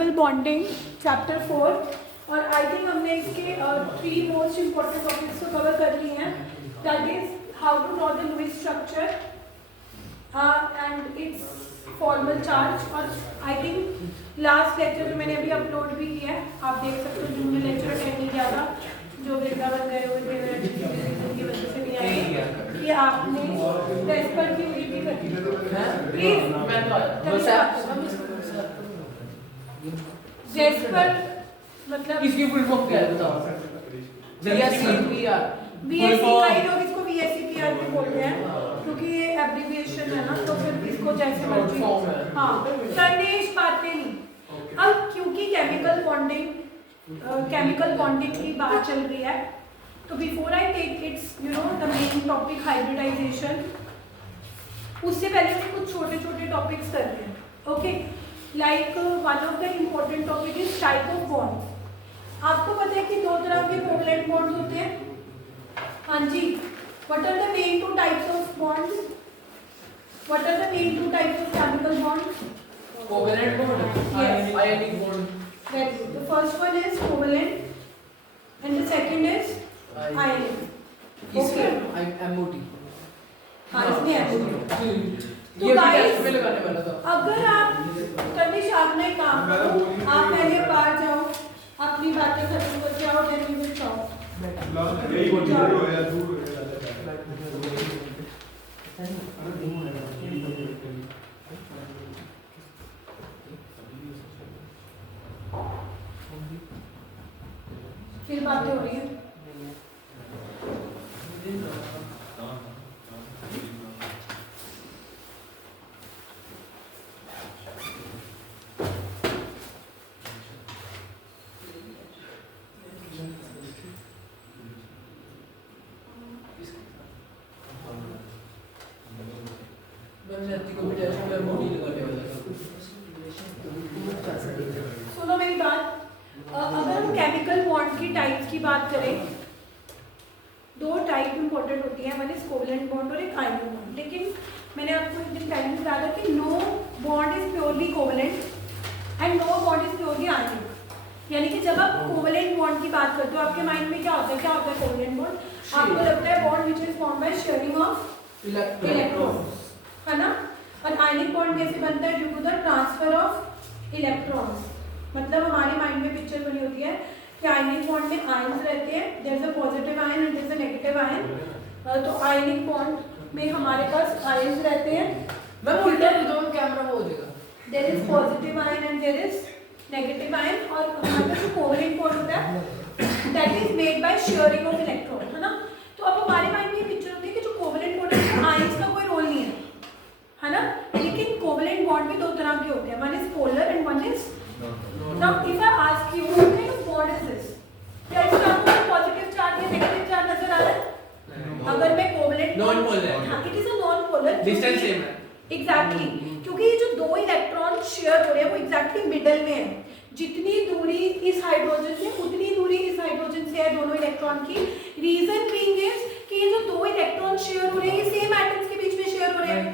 Chemical bonding chapter 4 और I think हमने इसके 3 मोस्ट इम्पॉर्टेंट टॉपिक्स को कवर कर लिए हैं. That is how to draw the Lewis structure and its formal charge. और आई थिंक लास्ट लेक्चर जो मैंने अभी अपलोड भी किया है, आप देख सकते हो. जिन्होंने लेक्चर अटेंड नहीं किया था, जो वृंदावन गए हुए थे की वजह से नहीं आए, कि आपने डेस्पर की रीडिंग कर दी. प्लीज डेस्पर मतलब इसकी फुल फॉर्म क्या है बताओ. बीएससी कई लोग इसको बीएससीपीआर भी बोलते हैं क्योंकि ये एब्रिविएशन है ना, तो फिर इसको जैसे मर्जी. हाँ, संदेश बातें नहीं. अब क्योंकि केमिकल बॉन्डिंग की बात चल रही है, तो before I take it's the main topic hybridisation, उससे पहले हम कुछ छोटे छोटे टॉपिक्स करते हैं. Okay, like one of the important topic is type of bond. आपको पता है कि 2 तरह के कोवलेंट बॉन्ड्स होते हैं. हाँ जी, what are the main 2 types of bonds? What are the main 2 types of chemical bonds? Covalent bond, ionic bond. Very good. The first one is covalent and the second is ionic. इसके MOT. हाँ, इसमें MOT. तो ये guys, में लगाने वाला था. अगर आप तनिष आपने काम करो, आप पहले बाहर जाओ, अपनी बातें खत्म करके आओ, then we will talk. फिर बातें हो रही है. सुनो मेरी बात. अगर हम केमिकल बॉन्ड की टाइप्स की बात करें, 2 टाइप इंपॉर्टेंट होती है. वन इज कोवलेंट बॉन्ड और एक आयनिक बॉन्ड. लेकिन मैंने आपको एक दिन पहले बताया था कि no bond is purely covalent and no bond is purely ionic. यानी कि जब आप कोवलेंट बॉन्ड की बात करते हो, आपके माइंड में क्या होता है? क्या होता है कोवलेंट बॉन्ड? आपको लगता है bond which is form by sharing of electrons, है ना. और आयनिक बॉन्ड कैसे बनता है? Due to the transfer of electrons. मतलब हमारे माइंड में पिक्चर बनी होती है कि आयनिक बॉन्ड में आयंस रहते हैं. There is a positive ion and there is a negative ion. तो आयनिक बॉन्ड में हमारे पास आयंस रहते हैं. मैं उल्टा दोनों कैमरा हो जाएगा. There is positive ion and there is negative ion. और हमारे पास जो कोवलेंट बॉन्ड होता है that is made by sharing of electron, है ना. तो अब हमारे माइंड में ये पिक्चर होती है कि जो कोवलेंट बॉन्ड है आयंस का कोई रोल नहीं है ना. लेकिन कोवलेंट बॉन्ड भी 2 तरह के होते हैं. One is polar and one is. Now, if I ask you, what kind of bond is this? क्या इसमें आपको पॉजिटिव चार्ज या नेगेटिव चार्ज नजर आ रहा है? अगर मैं कोवलेंट नॉन पोलर, हाँ, it is a non polar. Distance same है. एग्जैक्टली, क्योंकि ये जो 2 इलेक्ट्रॉन शेयर हो रहे हैं वो एग्जैक्टली मिडल में है. जितनी दूरी इस हाइड्रोजन से उतनी दूरी इस हाइड्रोजन से है दोनों इलेक्ट्रॉन की. रीजन बीइंग इज कि ये जो 2 इलेक्ट्रॉन शेयर हो रहे हैं ये सेम एटम्स के बीच में शेयर हो रहे हैं.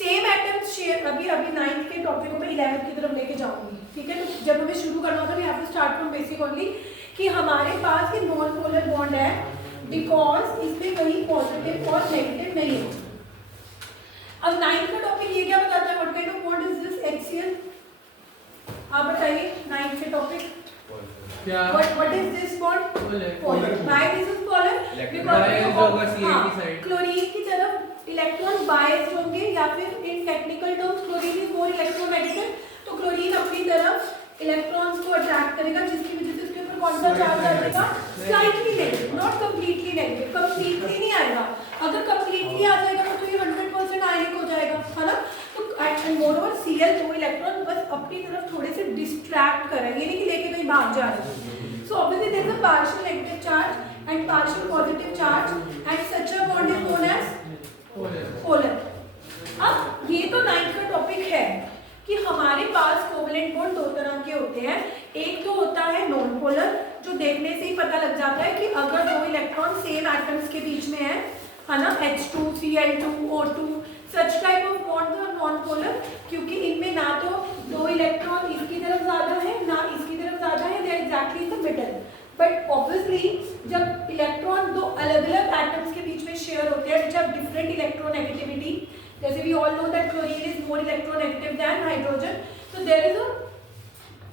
Same atoms share. अभी 9th के टॉपिक को मैं 11th की तरफ लेके जाऊंगी, ठीक है. तो जब हमें शुरू करना होता है we have to start from basic only, कि हमारे पास ये नॉन पोलर बॉन्ड है बिकॉज इसमें कहीं पॉजिटिव और नेगेटिव नहीं है. अब 9th का टॉपिक ये क्या बताता है? What kind of bond is this? HCl. आप बताइए 9th के टॉपिक क्या? What is this bond? Polar. Why this is polar? Because chlorine की तरफ इलेक्ट्रॉन बायस्ड होंगे, या फिर इन technical terms chlorine is more electronegative. तो क्लोरीन अपनी तरफ इलेक्ट्रॉन्स को अट्रैक्ट करेगा, जिसकी वजह से उसके ऊपर कौन सा चार्ज आ जाएगा? Slightly negative, not completely negative. Completely नहीं आएगा. अगर कंप्लीटली आ जाएगा तो ये 100% आयनिक हो जाएगा, है ना. तो एंड मोरओवर Cl 2 इलेक्ट्रॉन बस अपनी तरफ थोड़े से डिस्ट्रैक्ट कर रहा है, ये नहीं कि लेके कहीं भाग जा रहा है. So obviously there is a partial negative charge and partial positive charge and such a bond is known as polar. अब ये तो 9th का टॉपिक है कि हमारे पास कोवलेंट बॉन्ड 2 तरह के होते हैं. एक तो होता है नॉन पोलर, जो देखने से ही पता लग जाता है कि अगर 2 इलेक्ट्रॉन सेम एटम्स के बीच में है ना, H2 Cl2 O2, such type of bond और नॉन पोलर, क्योंकि इनमें ना तो 2 इलेक्ट्रॉन इसकी तरफ जा बट ऑब्वियसली जब इलेक्ट्रॉन दो अलग अलग एटम्स के बीच में शेयर होते हैं विच हैव डिफरेंट इलेक्ट्रोनेगेटिविटी, जैसे we all know that chlorine is more electronegative than hydrogen, तो देयर इज अ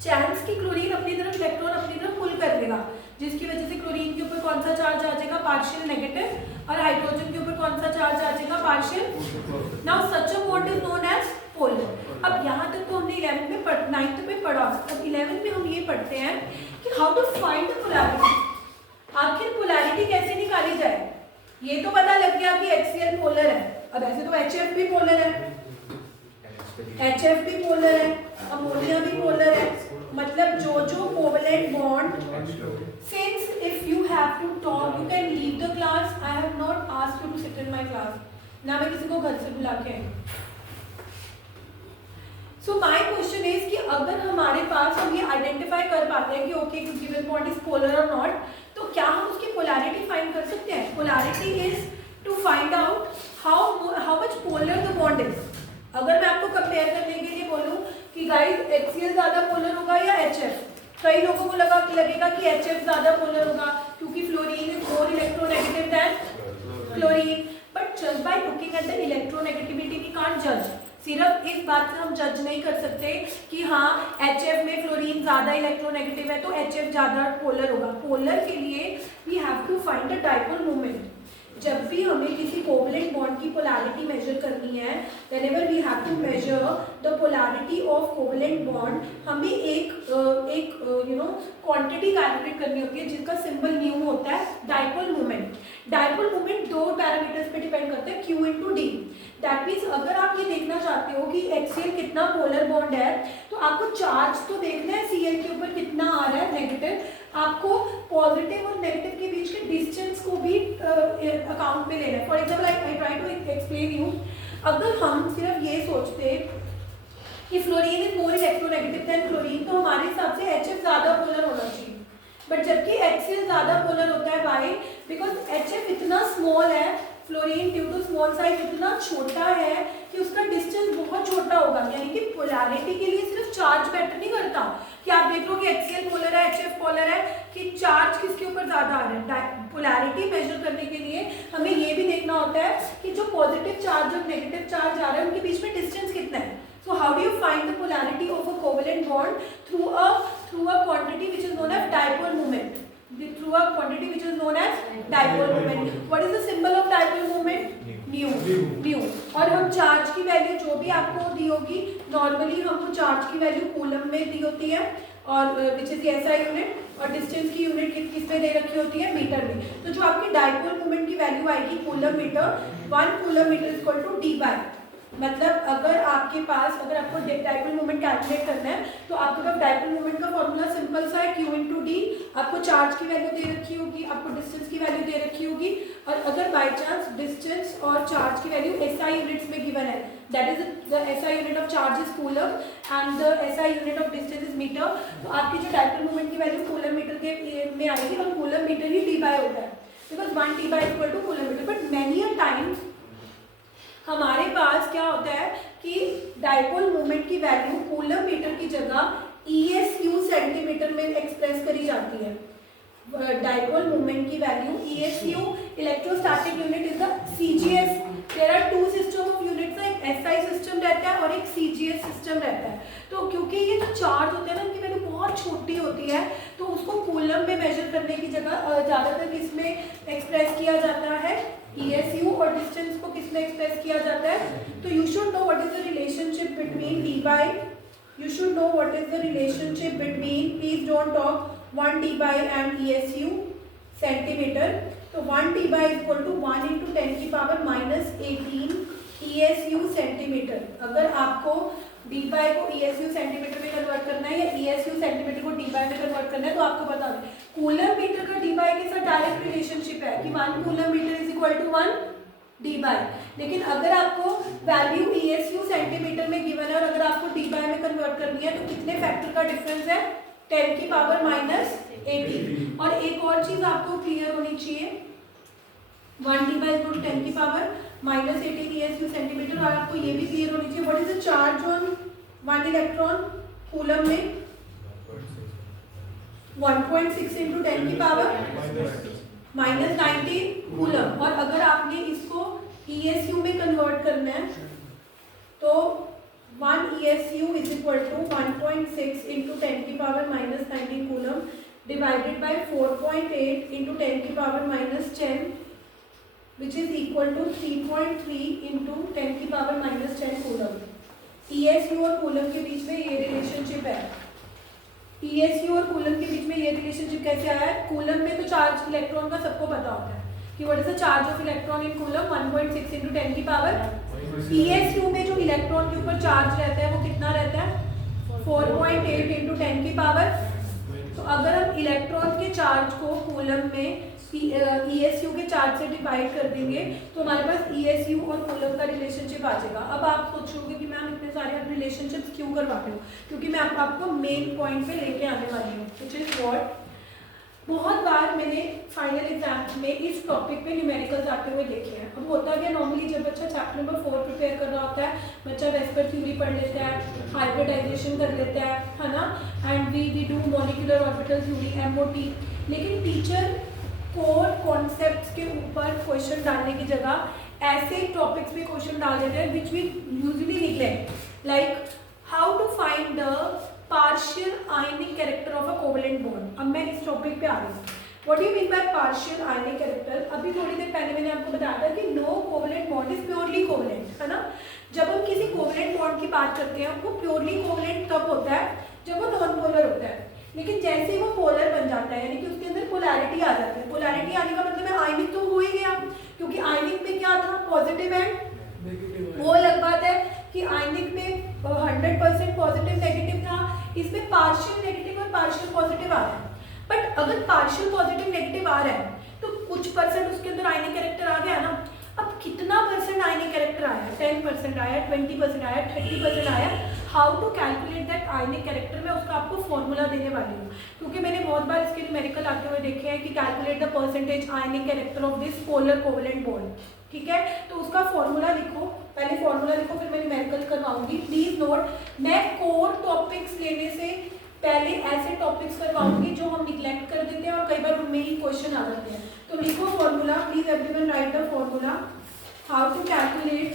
चांस कि क्लोरीन अपनी तरफ इलेक्ट्रॉन अपनी तरफ पुल कर लेगा, जिसकी वजह से क्लोरीन के ऊपर कौन सा चार्ज आ जाएगा, पार्शियल नेगेटिव, और हाइड्रोजन के ऊपर कौन सा चार्ज आ जाएगा, partial. Now such a bond is known as polar. अब यहाँ तक तो हमने 11th में 9th में पढ़ा, अब 11th में हम ये पढ़ते हैं कि how to find the polarity. आखिर पोलैरिटी कैसे निकाली जाए। ये तो पता लग गया कि HCl पोलर है, अब ऐसे तो HF भी पोलर है, HF भी पोलर है, अमोनिया भी पोलर है, मतलब जो covalent bond, since if you have to talk you can leave the class, I have not asked you to sit in my class, ना मैं किसी को घर से बुला के आई। सो माय क्वेश्चन इज कि अगर हमारे पास हम ये आइडेंटिफाई कर पाते हैं कि okay given bond is polar और नॉट, तो क्या हम उसकी पोलैरिटी फाइंड कर सकते हैं। Polarity is to find out how much polar the bond is. अगर मैं आपको कंपेयर करने के लिए बोलूं कि गाइस HCl ज्यादा पोलर होगा या HF, कई लोगों को लगेगा कि HF ज्यादा पोलर होगा क्योंकि fluorine is more electronegative than chlorine, but just by looking at the electronegativity we can't जज। सिर्फ इस बात से हम जज नहीं कर सकते कि हाँ HF में फ्लोरीन ज्यादा इलेक्ट्रोनेगेटिव है तो HF ज्यादा पोलर होगा। पोलर के लिए we have to find the dipole moment. जब भी हमें किसी कोवलेंट बॉन्ड की पोलैरिटी मेजर करनी है, whenever we have to measure the polarity of covalent bond, हमें एक क्वांटिटी कैलकुलेट करनी होती है जिसका सिंबल न्यू होता है, डाइपोल मोमेंट। डाइपोल मोमेंट दो पैरामीटर्स पे डिपेंड करता है, Q into D. That means अगर आप ये देखना चाहते हो कि HCl कितना पोलर बॉन्ड है, तो आपको चार्ज तो देखना है Cl के ऊपर कितना आ रहा है नेगेटिव, आपको पॉजिटिव और नेगेटिव के बीच के डिस्टेंस को भी अकाउंट में लेना है। For example I try to explain you, अगर हम सिर्फ ये सोचते कि fluorine is more electronegative than chlorine, तो हमारे हिसाब से HF ज्यादा पोलर होना चाहिए, बट जबकि HCl ज्यादा पोलर होता है बाय बिकॉज HF इतना स्मॉल है, fluorine due to small size इतना छोटा है कि उसका डिस्टेंस बहुत छोटा होगा। यानी कि पोलैरिटी के लिए सिर्फ चार्ज मैटर नहीं करता कि आप देख लो कि HCl पोलर है HF पोलर है, कि चार्ज किसके ऊपर ज्यादा आ रहा है। पोलैरिटी मेजर करने के लिए हमें ये भी देखना होता है कि जो पॉजिटिव चार्ज और नेगेटिव चार्ज आ रहा है उनके बीच में डिस्टेंस कितना है। So how do you find the polarity of a covalent bond? Through a quantity which is known as dipole moment. Through a quantity which is known as dipole moment. What is the symbol of dipole moment? mu. और हम charge की value जो भी आपको दी होगी, normally हमको charge की value coulomb में दी होती है, और विच इज SI यूनिट, और डिस्टेंस की यूनिट किस में दे रखी होती है, मीटर में। तो जो आपकी डाइपोल मोमेंट की वैल्यू आएगी coulomb metre, 1 coulomb metre is equal to d बाय, मतलब अगर आपको डाइपोल मोमेंट कैलकुलेट करना है तो आपके पास डाइपोल मोमेंट का फॉर्मूला सिंपल सा है, Q इंटू डी। आपको चार्ज की वैल्यू दे रखी होगी, आपको डिस्टेंस की वैल्यू दे रखी होगी, और अगर बाय चांस डिस्टेंस और चार्ज की वैल्यू SI यूनिट्स में गिवन है, that is the SI unit of charge is coulomb and the SI unit of distance is metre, तो आपकी जो डाइपोल मोमेंट की वैल्यू कूलम मीटर के में आएगी, और कूलम मीटर ही d बाय होता है बिकॉज 1 d बाय equal to coulomb metre. But many a times हमारे पास क्या होता है कि डाइपोल मोमेंट की वैल्यू कूलम मीटर की जगह ESU सेंटीमीटर में एक्सप्रेस करी जाती है। डाइपोल मोमेंट की value ESU electrostatic unit is the CGS। There are two system of units, एक SI सिस्टम रहता है और एक CGS सिस्टम रहता है। तो क्योंकि ये जो चार्ज होते हैं ना उनकी वैल्यू बहुत छोटी होती है, तो उसको कूलम में मेजर करने की जगह ज़्यादातर किसमें एक्सप्रेस किया जाता है, ESU, और डिस्टेंस को किसमें एक्सप्रेस किया जाता है। तो you should know what is the relationship between d बाय, you should know what is the relationship between, please don't talk, 1 d by and ESU centimeter. तो 1 d by is equal to 1 into 10 की power minus 18 ESU centimetre. अगर आपको d by को ESU centimetre में convert करना है या ESU centimetre को d by में कन्वर्ट करना है, तो आपको बता दें कूलम मीटर का d by के साथ डायरेक्ट रिलेशनशिप है कि 1 coulomb metre is equal to 1 d बाय। लेकिन अगर आपको वैल्यू ESU सेंटीमीटर में गिवन है और अगर आपको d बाय में कन्वर्ट करनी है, तो कितने फैक्टर का डिफरेंस है, 10 की पावर माइनस 18। और एक और चीज आपको क्लियर होनी चाहिए, 1 d बाय इक्वल टू 10 की पावर माइनस 18 ESU सेंटीमीटर, और आपको ये भी क्लियर होनी चाहिए what is the charge on 1 electron coulomb में, 1.6 इंटू 10 की पावर -19 कूलम। और अगर आपने इसको ESU में कन्वर्ट करना है तो 1 ESU is equal to 1.6 into 10 की power -19 coulomb divided by 4.8 into 10 की power -10 which is equal to 3.3 into 10 की पावर -10 कूलम। ESU और कूलम के बीच में ये रिलेशनशिप है। ESU और कूलम के बीच में ये रिलेशनशिप कैसे आया है? कूलम में तो चार्ज इलेक्ट्रॉन का सबको पता होता है कि what is the charge of electron in coulomb 1.6 into 10 की पावर। ESU में जो इलेक्ट्रॉन के ऊपर चार्ज रहता है वो कितना रहता है? 4.8 इंटू 10 की पावर। तो अगर हम इलेक्ट्रॉन के चार्ज को कूलम में ESU के चार्ज से डिवाइड कर देंगे तो हमारे पास ESU और कूलम का रिलेशनशिप आ जाएगा। अब आप सोचोगे कि मैम इतने सारे आप रिलेशनशिप्स क्यों करवाते हो? क्योंकि मैं आपको मेन पॉइंट पे लेके आने वाली हूँ, व्हिच इज व्हाट। बहुत बार मैंने फाइनल एग्जाम में इस टॉपिक पे न्यूमेरिकल्स आते हुए देखे हैं। अब होता क्या, नॉर्मली जब बच्चा चैप्टर नंबर 4 प्रिपेयर कर रहा होता है, बच्चा वेस्पर थ्योरी पढ़ लेता है, हाइब्रिडाइजेशन कर लेता है ना, and we do molecular orbital theory MOT। लेकिन टीचर कोर कॉन्सेप्ट्स के ऊपर क्वेश्चन डालने की जगह ऐसे टॉपिक्स पे क्वेश्चन डाल देते हैं which we usually neglect, like how to find the partial ionic character of a covalent bond. अब मैं इस टॉपिक पे आ रही हूँ। What do you mean by partial ionic character? अभी थोड़ी देर पहले मैंने आपको बताया था कि no covalent bond is purely covalent, है ना। जब हम किसी कोवेलेंट बॉन्ड की बात करते हैं वो प्योरली कोवेलेंट तब होता है जब वो नॉन पोलर होता है। लेकिन जैसे ही वो पोलर बन जाता है, यानी कि उसके अंदर पोलैरिटी आ जाती है। पोलैरिटी आने का मतलब है आयनिक तो हो ही गया, क्योंकि आयनिक में क्या था? पॉजिटिव एंड वो अलग बात है कि आयनिक में 100% पॉजिटिव नेगेटिव था, इसमें पार्शियल नेगेटिव और पार्शियल पॉजिटिव आ रहा है। बट अगर पार्शियल पॉजिटिव नेगेटिव आ रहा है तो कुछ परसेंट उसके अंदर आयनिक कैरेक्टर आ गया ना। अब कितना परसेंट आयनिक कैरेक्टर आया? 10% आया, 20% आया, 30% आया। How to calculate that ionic character? मैं उसका आपको फॉर्मूला देने वाली हूँ, क्योंकि मैंने बहुत बार इसके न्यूमेरिकल आते हुए देखे हैं कि calculate the percentage ionic character of this polar covalent bond. ठीक है, तो उसका फॉर्मूला लिखो, पहले फॉर्मूला लिखो फिर मैं न्यूमेरिकल करवाऊंगी। प्लीज नोट, मैं कोर टॉपिक्स लेने से पहले ऐसे टॉपिक्स करवाऊंगी जो हम निग्लेक्ट कर देते हैं और कई बार उनमें ही क्वेश्चन आ जाते हैं। तो लिखो formula, please everyone write the formula how to calculate,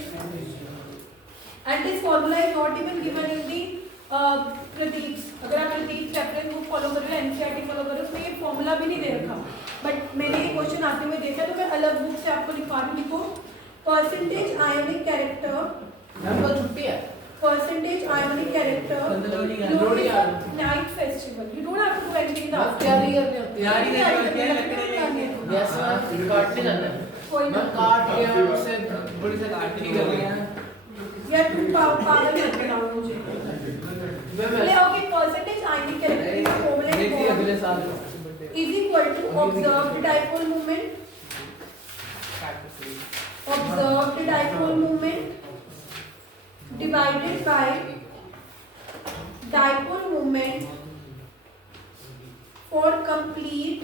and this formula is not even given in the Pradeep. अगर आप प्रदीप रेफरेंस बुक फॉलो कर रहे हो, NCERT फॉलो कर रहे हो, उसमें ये फॉर्मूला भी नहीं दे रखा, बट मैंने ये क्वेश्चन आते हुए देखा तो मैं अलग बुक से आपको लिखवा रही हूँ। लिखो परसेंटेज आयनिक कैरेक्टर, छुट्टी है, percentage ionic character night festival. You don't have to do anything now. तैयारी करके यस मैम, काटने जाना है। कोई मैं काट के उससे बड़ी से काटनी कर रही है यार, तुम पागल मत बनाओ मुझे। ले okay, percentage ionic character in a covalent देखिए अगले bond साल is equal to observed dipole moment, observed dipole moment divided by dipole moment for complete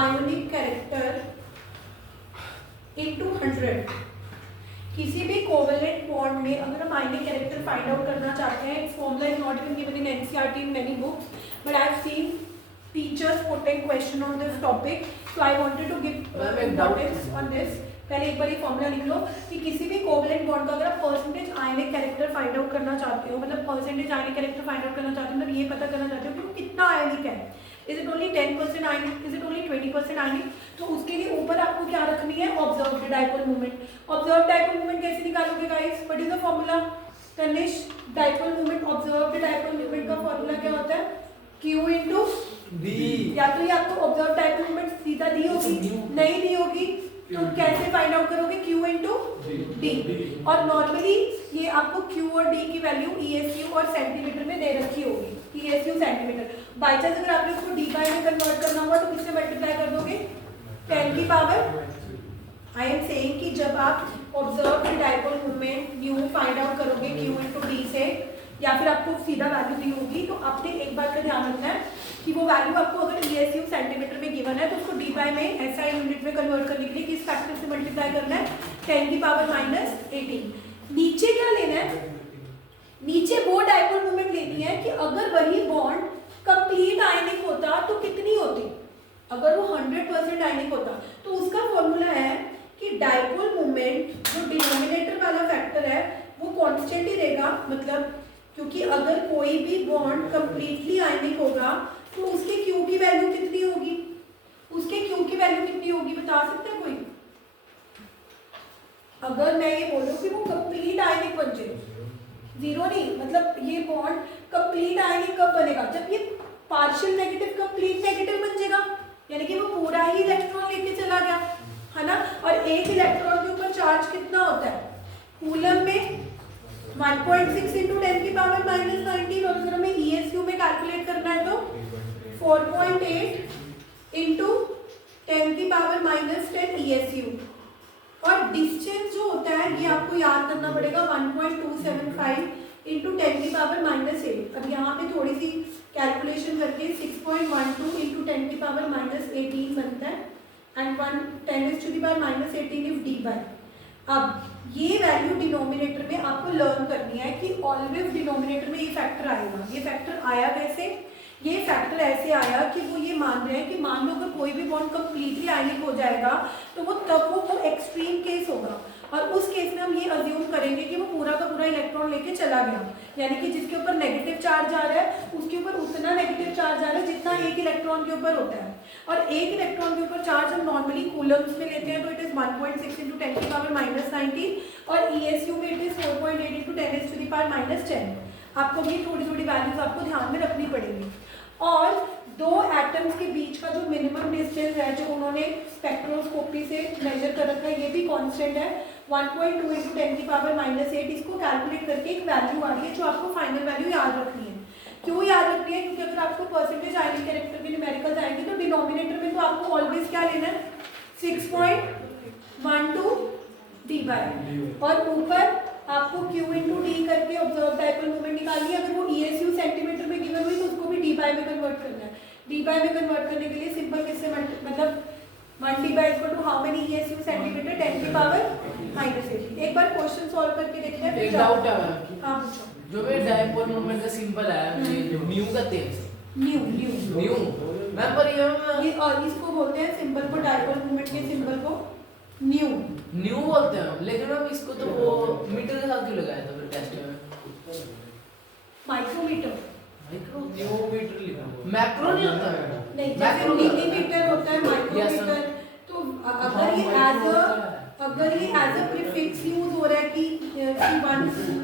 ionic character into 100। किसी भी कोवेलेंट बॉन्ड में अगर हम आयनिक कैरेक्टर फाइंड आउट करना चाहते हैं, it's formula is not even given in NCERT in many books, but I have seen teachers putting question on this topic, so I wanted to give importance on this। पहले एक बार ये formula लिख लो कि किसी भी कोवेलेंट बॉन्ड का अगर आप percentage ionic character find out करना चाहते हो, मतलब percentage ionic character find out करना चाहते हो, मतलब ये पता करना चाहते हो कि वो कितना आयनिक है, is it only 10% ionic, is it only 20% आयनिक, तो उसके लिए ऊपर आपको क्या रखनी है? Observed dipole moment. Observed dipole moment कैसे निकालोगे guys? What is the formula? Tanish, dipole moment, observed dipole moment का फॉर्मूला क्या होता है? Q into D. या तो ये आपको ऑब्जर्व्ड डाइपोल मोमेंट सीधा दी होगी, नहीं दी होगी, तो कैसे फाइंड आउट करोगे? Q into D. और नॉर्मली ये आपको Q और D की वैल्यू ESU और सेंटीमीटर में दे रखी होगी, ESU सेंटीमीटर। बाई चांस अगर आपने उसको D बाई में कन्वर्ट करना होगा तो किससे मल्टीप्लाई कर दोगे? 10 की पावर। आई एम सेइंग कि जब आप observe dipole moment U find out करोगे Q इंटू D से, या फिर आपको सीधा वैल्यू दी होगी, तो आपने एक बात का ध्यान रखना है कि वो वैल्यू आपको अगर ESU सेंटीमीटर में गिवन है तो उसको D बाई में SI यूनिट में कन्वर्ट करने के लिए किस फैक्टर से मल्टीप्लाई करना है? 10 की पावर -18। नीचे क्या लेना है? नीचे वो डाइपोल मोमेंट लेनी है कि अगर वही बॉन्ड क्योंकि अगर कोई भी बॉन्ड कंप्लीटली आयनिक होगा तो उसके क्यू की वैल्यू कितनी होगी, उसके क्यू की वैल्यू कितनी होगी बता सकते हैं कोई? अगर मैं ये बोलूं कि वो कंप्लीट आयनिक बन जाए, जीरो नहीं, मतलब ये बॉन्ड कंप्लीट आयनिक कब बनेगा, जब ये पार्शियल नेगेटिव कंप्लीट नेगेटिव बन जाएगा, यानी कि वो पूरा ही इलेक्ट्रॉन लेके चला गया, है ना। और एक इलेक्ट्रॉन के ऊपर चार्ज कितना होता है कूलम में, 1.6 इंटू 10 की पावर माइनस 19, और अगर हमें ESU में कैलकुलेट करना है तो 4.8 इंटू 10 की पावर माइनस 10 ESU। और डिस्टेंस जो होता है ये आपको याद करना पड़ेगा, 1.275 इंटू 10 की पावर माइनस 8। अब यहाँ पे थोड़ी सी कैलकुलेशन करके 6.12 इंटू 10 की पावर माइनस 18 बनता है, and 10 to the power minus 18 if debye. अब ये वैल्यू डिनोमिनेटर में आपको लर्न करनी है कि ऑलवेज डिनोमिनेटर में ये फैक्टर आएगा। ये फैक्टर आया कैसे, ये फैक्टर ऐसे आया कि वो ये मान रहे हैं कि मान लो अगर कोई भी बॉन्ड कंप्लीटली आयनिक हो जाएगा तो वो तब वो एक्सट्रीम केस होगा, और उस केस में हम ये अज्यूम करेंगे कि वो पूरा का पूरा इलेक्ट्रॉन लेके चला गया, यानी कि जिसके ऊपर नेगेटिव चार्ज आ रहा है उसके ऊपर उतना नेगेटिव चार्ज आ रहा है जितना एक इलेक्ट्रॉन के ऊपर होता है। और एक इलेक्ट्रॉन के ऊपर चार्ज हम नॉर्मली कूलम्स में लेते हैं तो इट इज 1.6 इंटू 10 की पावर माइनस 19, और ESU में it is 4.8 into 10 to the power minus 10। आपको भी थोड़ी थोड़ी वैल्यूज आपको ध्यान में रखनी पड़ेगी। और दो एटम्स के बीच का जो मिनिमम डिस्टेंस है जो उन्होंने स्पेक्ट्रोस्कोपी से मेजर कर रखा है ये भी कांस्टेंट है, 1.2 इंटू 10 की पावर माइनस 8। इसको कैलकुलेट करके एक वैल्यू आ रही है जो आपको फाइनल वैल्यू याद रखनी है। क्यों याद रखनी है, क्योंकि अगर आपको परसेंटेज आयनिक कैरेक्टर के न्यूमेरिकल्स आएंगे तो डिनोमिनेटर में तो आपको ऑलवेज क्या लेना है, 6.12 डी बाय, और ऊपर आपको Q इंटू डी करके ऑब्जर्व डाइपोल मोमेंट निकालनी है। अगर वो ESU सेंटीमीटर में गिवन हुई तो उसको भी डी बाय में कन्वर्ट करना है। डी बाय में कन्वर्ट करने के लिए सिंपल किससे मतलब 1 debye equal to how many ESU centimetre 10 की पावर माइनस 18। एक बार क्वेश्चन सॉल्व करके देखते हैं। एक डाउट है मैम, हां पूछो। जो भी डाइपोल मोमेंट का सिंबल है ये जो न्यू का तेज न्यू मैम, पर ये और इसको बोलते हैं सिंबल को, डाइपोल मोमेंट के सिंबल को न्यू बोलते हैं, लेकिन मैम इसको तो वो मीटर के साथ क्यों लगाया था फिर टेस्ट में? माइक्रोमीटर, माइक्रो न्यू मीटर लिखा, मैक्रो नहीं होता है, नहीं जैसे मिलीमीटर होता है माइक्रोमीटर। तो अगर ये एज अ प्रीफिक्स यूज हो रहा है कि 1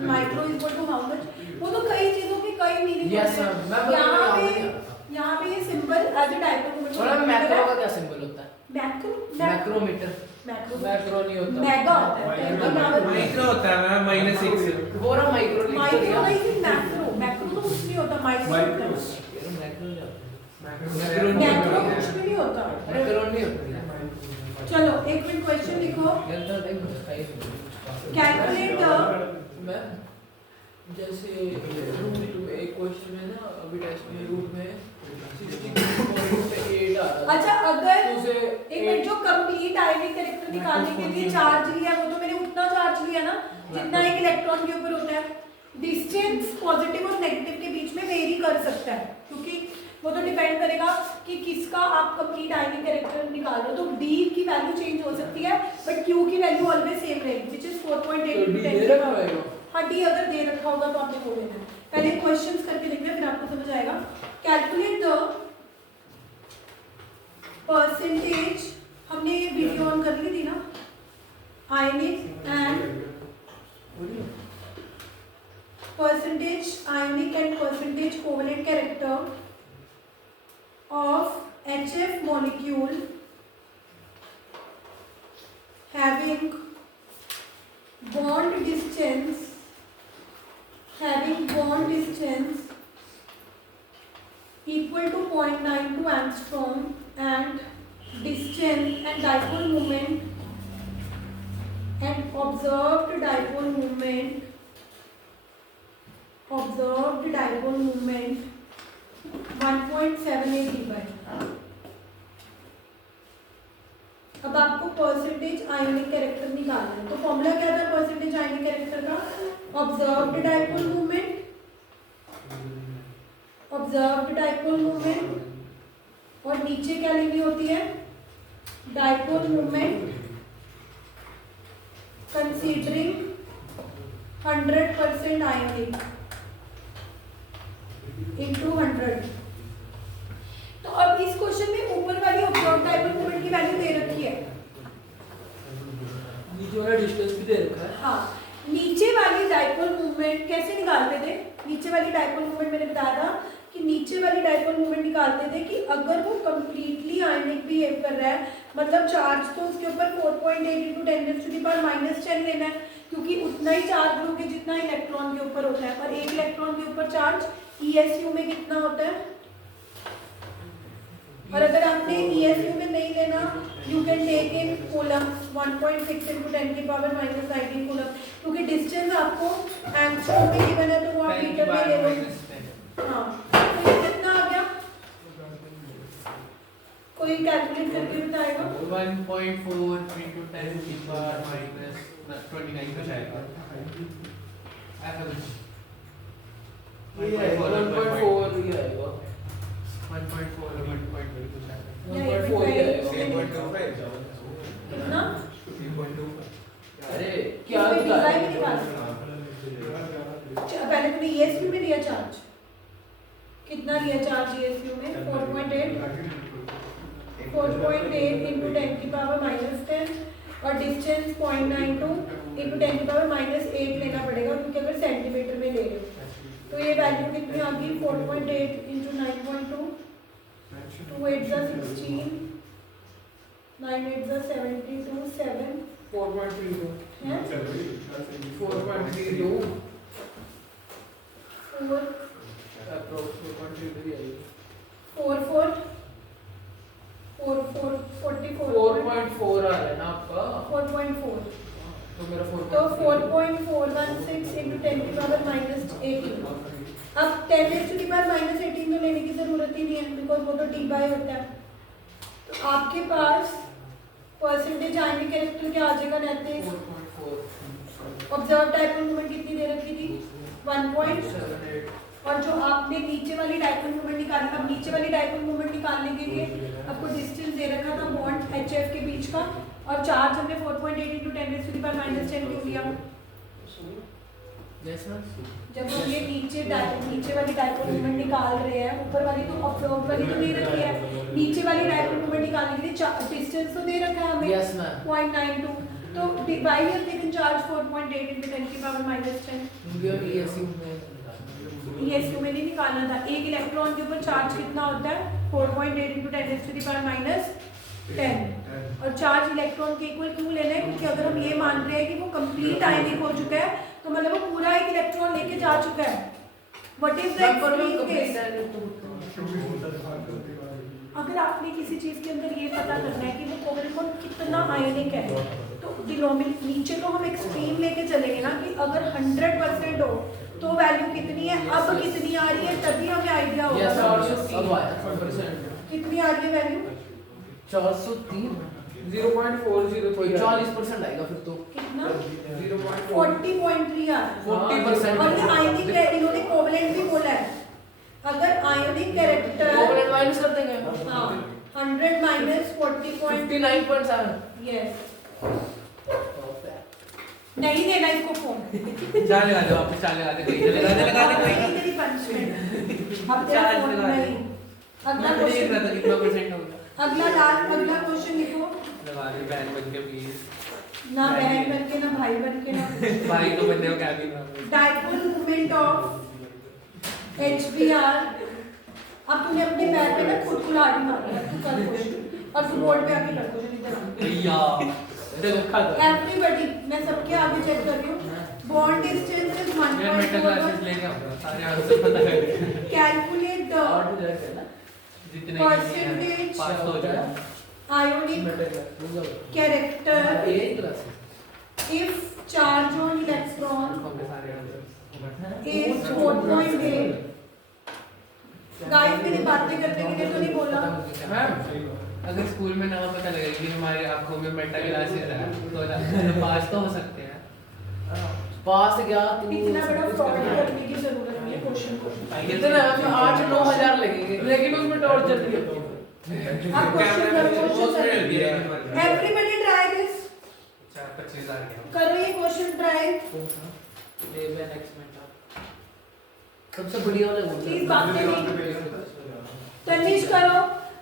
micro is equal to how much, वो तो कई चीजों के कई मीनिंग होते हैं। यहाँ पे ये symbol as a dipole moment. और मैक्रो का क्या सिंबल होता है? मैक्रोमीटर, मैक्रो नहीं होता, मेगा होता है, माइक्रो होता है मैम, -6 वो रहा माइक्रो लिख तो दिया। मैक्रो तो कुछ नहीं होता, माइक्रो मैक्रो नहीं मैक्रो कुछ भी नहीं होता। मैक्रो नहीं होता। चलो एक मिनट क्वेश्चन लिखो। कैलकुलेट मैं जैसे रूट में एक क्वेश्चन में ना अभी टेस्ट में रूट में 16.8 आ रहा। अच्छा अगर एक मिनट, जो कंप्लीट आयनिक कैरेक्टर निकालने के लिए चार्ज लिया वो तो मैंने उतना चार्ज लिया ना जितना एक इलेक्ट्रॉन के ऊपर होता है। डिस्टेंस पॉजिटिव और नेगेटिव के बीच में वेरी कर सकता है, क्योंकि वो तो डिपेंड करेगा कि किसका आप कंप्लीट आयनिक कैरेक्टर निकाल रहे हो। तो D की वैल्यू चेंज हो सकती है बट Q की वैल्यू ऑलवेज सेम रहेगी, व्हिच इज 4.8 into 10। हाँ D अगर दे रखा होगा तो आपने वो लेना है। पहले क्वेश्चंस करके देखते हैं फिर आपको समझ आएगा। कैलकुलेट द परसेंटेज, हमने ये वीडियो ऑन कर ली थी ना, ionic and percentage covalent character of HF molecule having bond distance equal to 0.92 angstrom and distance and dipole moment and observed dipole moment 1.78 dy। अब आपको परसेंटेज आयनिक कैरेक्टर निकालना है, तो फॉर्मूला क्या था परसेंटेज आयनिक कैरेक्टर का? Observed dipole movement और नीचे क्या लिखनी होती है? डाइपोल मूवमेंट कंसीडरिंग 100% आयनिक। into 100। तो अब इस क्वेश्चन में ऊपर वाली ऑब्जर्व डायपोल मोमेंट की वैल्यू दे रखी है, नीचे वाला डिस्टेंस भी दे रखा है। हाँ। नीचे वाली डायपोल मूवमेंट कैसे निकालते थे? नीचे वाली डायपोल मूवमेंट मैंने बताया था कि नीचे वाली डायपोल मूवमेंट निकालते थे कि अगर वो कंप्लीटली आयनिक बिहेव कर रहा है, मतलब चार्ज तो उसके ऊपर 4.8 × 10⁻⁻10 लेना है, क्योंकि उतना ही चार्ज लोगे जितना इलेक्ट्रॉन के ऊपर होता है, और एक इलेक्ट्रॉन के ऊपर चार्ज ESU में कितना होता है? और अगर आपने ESU में नहीं लेना, you can take in coulomb 1.6 × 10⁻⁻19 coulomb, क्योंकि डिस्टेंस आपको एंगस्ट्रॉम में गिवन है तो वो आप मीटर में ले लो। हाँ, तो ये कितना आ गया? कोई कैलकुलेट करके बताएगा? 1.4 × 10⁻29 का शायद ऐसा कुछ। ये है 1.4 ही आएगा। 1.4 और 1.2 कुछ ऐसा। 1.4 ही आएगा। कितना? अरे क्या इसमें बता डिवाइड रहे निकाल। पहले तुमने ESU में लिया चार्ज, कितना लिया चार्ज ESU में? 4.8 × 10⁻10 और डिस्टेंस 0.92 × 10⁻8 लेना पड़ेगा, क्योंकि अगर सेंटीमीटर में ले रहे हो तो ये वैल्यू कितनी आ गई? 4.8 × 9.2, 2 8 16, 9 8 72, 7 4.32 है 4.32 4 अप्रोक्स 4.32 ही आएगी। 4 4 4 4 44 4.4 आ रहा है ना आपका? 4.4, तो मेरा 4. तो 4.416 × 10⁻18। अब 10⁻18 तो लेने की जरूरत ही नहीं है, बिकॉज वो तो डी बाई होता है। तो आपके पास परसेंटेज आयनिक कैरेक्टर क्या आ जाएगा? 4.4 ऑब्जर्व डायपोल मोमेंट कितनी दे रखी थी? 1. 78 और जो आपने नीचे वाली डायपोल मोमेंट निकाली, अब नीचे वाली डायपोल मोमेंट निकालने के लिए आपको डिस्टेंस दे रखा था बॉन्ड HF के बीच का, और चार्ज हमने 4.8 × 10⁻⁻10 क्यों लिया? Yes ma'am. जब हम ये नीचे वाली डायपोल मोमेंट निकाल रहे हैं, ऊपर वाली तो ऑब्जर्व वाली तो दे रखी है, नीचे वाली डायपोल मोमेंट निकालने के लिए डिस्टेंस तो दे रखा है हमें। Yes ma'am. 0.92, तो वाई हैज टेकन चार्ज 4.8 × 10⁻⁻10। क्योंकि अब ESU में ESU में नहीं निकालना था। एक इलेक्ट्रॉन के ऊपर चार्ज कितना होता है? 4.8 × 10⁻10। और चार्ज इलेक्ट्रॉन के इक्वल क्यों लेना है? क्योंकि अगर हम ये मान रहे हैं कि वो कंप्लीट आयनिक हो चुका है, तो मतलब वो पूरा एक इलेक्ट्रॉन लेके जा चुका है। What is the extreme case? अगर आपने किसी चीज के अंदर ये पता करना है कि वो कोवलेंट बॉन्ड कितना आयनिक है, तो डिनोमिनेटर नीचे तो हम एक्सट्रीम लेके चलेंगे ना, कि अगर 100% हो तो वैल्यू कितनी है, अब कितनी आ रही है, तभी हमें आइडिया होगा। यस अब आया 100%। कितनी आ रही है वैल्यू? 403 0.40 40% आएगा फिर तो। कितना? 0.4 40.3 आ रहा है। 40% और ये आयनिक है, इन्होंने कोवलेंट भी बोला है। अगर आयनिक कैरेक्टर कोवलेंट माइनस कर देंगे। हाँ 100 - 40. 59.7 यस, नहीं देना इसको फोन। चार लगा दो, वापस चार लगा दे, कोई लगा दे कोई नहीं तेरी पंचमेंट। अब तेरा चार फोन लगा दे। नहीं। अगला मैं देख रहा था क्वेश्चन, कितना परसेंट होगा। अगला क्वेश्चन लिखो। लगा दे बहन बन के प्लीज। ना बहन बन के, ना भाई बन के, ना भाई तो बंदे को क्या भी ना। Dipole moment of HBr। अब तूने अपने पैर पे ना खुद कुल्हाड़ी मारी है, तू कर क्वेश्चन, और तू बोर्ड पे आके कर क्वेश्चन इधर। भैया देखो एवरीबॉडी, मैं सबके आगे चेक कर रही हूँ। बॉन्ड डिस्टेंस इज मैं मेटा क्लासेस 1.4। लेके आऊंगा, सारे आंसर पता कर। कैलकुलेट द और तो जाएगा ना जितने Percentage पास हो जाए। ionic बेटर character ये class if charge on electron होंगे सारे आंसर। is 4.8। गाइस मैंने बातें करने के लिए तो नहीं बोला। मैम अगर स्कूल में नाम पता लगेगा कि हमारे आंखों में मेटा क्लासेस है तो पास तो हो सकते हैं। पास गया तू इतना बड़ा फ्रॉड करने की जरूरत नहीं है क्वेश्चन को। कितना हमें 8-9 हजार लगेंगे, लेकिन उसमें टॉर्चर नहीं होती। आप क्वेश्चन करो, क्वेश्चन करो। Everybody try this. 25,000 करो ये क्वेश्चन ट्राई। कौन सा? ले मैं नेक्स्ट में सबसे बढ़िया वाला कौन सा प्लीज बात नहीं तनिश करो।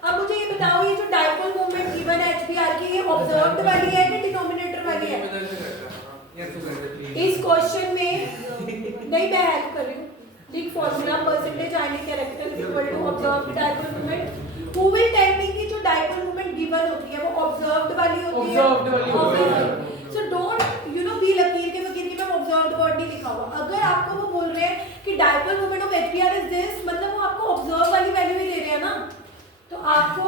अब मुझे ये बताओ, ये जो डायपोल मोमेंट गिवन है HBr की, ये ऑब्जर्व्ड वाली है कि डिनोमिनेटर वाली है? इस क्वेश्चन में नहीं, मैं हेल्प कर रही हूँ। लिख formula percentage ionic character equal to observed dipole moment. Who will tell me कि जो डायपोल मोमेंट गिवन होती है वो ऑब्जर्व्ड वाली होती है? सो डोंट बी लकीर के फकीर की मैं ऑब्जर्व्ड वर्ड नहीं लिखा हुआ। अगर आपको वो बोल रहे हैं कि dipole moment of HBr is this, मतलब वो आपको ऑब्जर्व वाली वैल्यू ही दे रहे हैं ना। तो आपको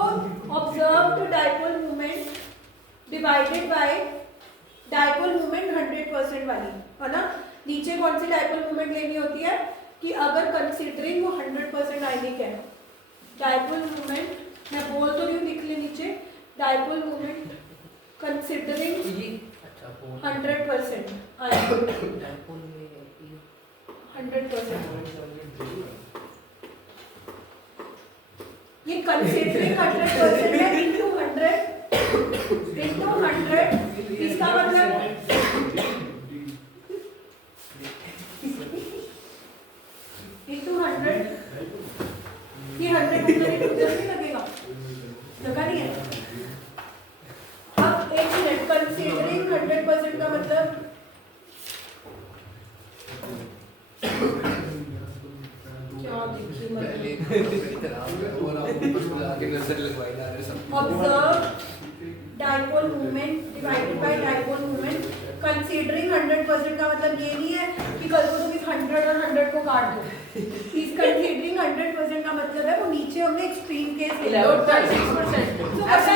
observed dipole moment divided by dipole moment 100% वाली, है ना। नीचे कौन सी डायपोल मोमेंट लेनी होती है कि अगर कंसीडरिंग वो 100% आयनिक है, डायपोल मोमेंट मैं बोल तो रही हूँ, लिख ले नीचे, डायपोल मोमेंट कंसीडरिंग 100% आयनिक, 100%। ये कंसीडरिंग 100% है इनटू 100 इसका मतलब इनटू 100, ये 100 उधर नहीं लगेगा, लगा नहीं है। अब एक मिनट, कंसीडरिंग 100% का मतलब observe dipole moment divided by dipole moment considering 100% का मतलब ये नहीं है कि कल को तुम इस 100 और 100 को काट दो। इस कंसीडरिंग 100% का मतलब है वो नीचे हमने एक्सट्रीम केस लिया 11.6%। तो ऐसा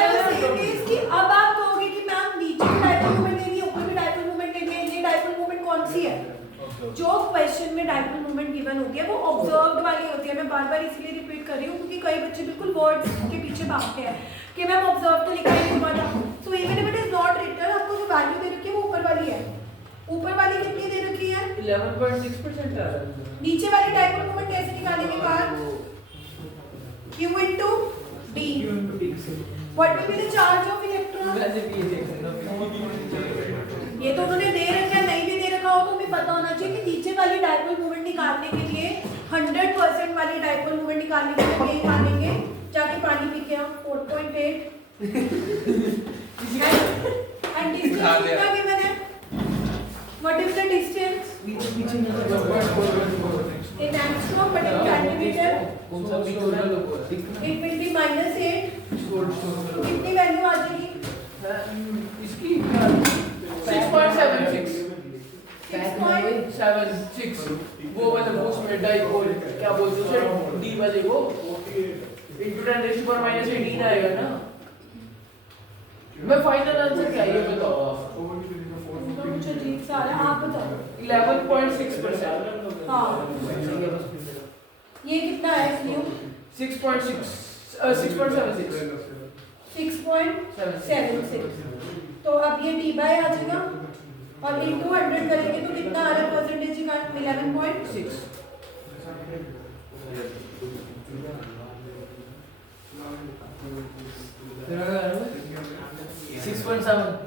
केस कि अब आप कहोगे कि मैम नीचे भी डायपोल मोमेंट लेनी है, ऊपर भी डायपोल मोमेंट लेनी है, ये डायपोल मोमेंट कौन सी है? जो क्वेश्चन में डायपोल मोमेंट गिवन होती है वो ऑब्जर्व्ड वाली होती है। मैं बार-बार इसलिए रिपीट कर रही हूँ क्योंकि कई बच्चे बिल्कुल वर्ड्स के पीछे भागते हैं कि मैम ऑब्जर्व तो लिखा ही नहीं हुआ था। So even if it is not written, आपको जो वैल्यू दे रखी है वो ऊपर वाली है। ऊपर वाली कितनी दे रखी है? 11.6% आ रहा है। नीचे वाली डायपोल मोमेंट कैसे निकालेंगे बाहर? Q into D. What will be the charge of electron? ये तो उन्होंने दे रखा है, नहीं भी दे रखा हो तो हमें पता होना चाहिए कि नीचे वाली डायपोल मोमेंट निकालने के लिए 100% वाली डायपोल मोमेंट निकालने के लिए ये निकालेंगे, जाके पानी पी के हम 4.8 and distance कितना given है? What is the distance? In angstrom but in centimeter it will be -8। कितनी वैल्यू आ जाएगी? इसकी 6.76 वो वाला उसमें डाइपोल क्या बोलते हैं डी वाले को into 10⁻⁻18 आएगा ना। मैं फाइनल आंसर क्या है ये बताओ आप। कुछ अजीब सा आ रहा है, आप बताओ। 11.6%। हाँ, ये कितना है इसलिए? 6.76। तो अब ये डी बाय आ जाएगा और इनटू 100 करेंगे तो कितना आ रहा है परसेंटेज का? 11.6। 6.7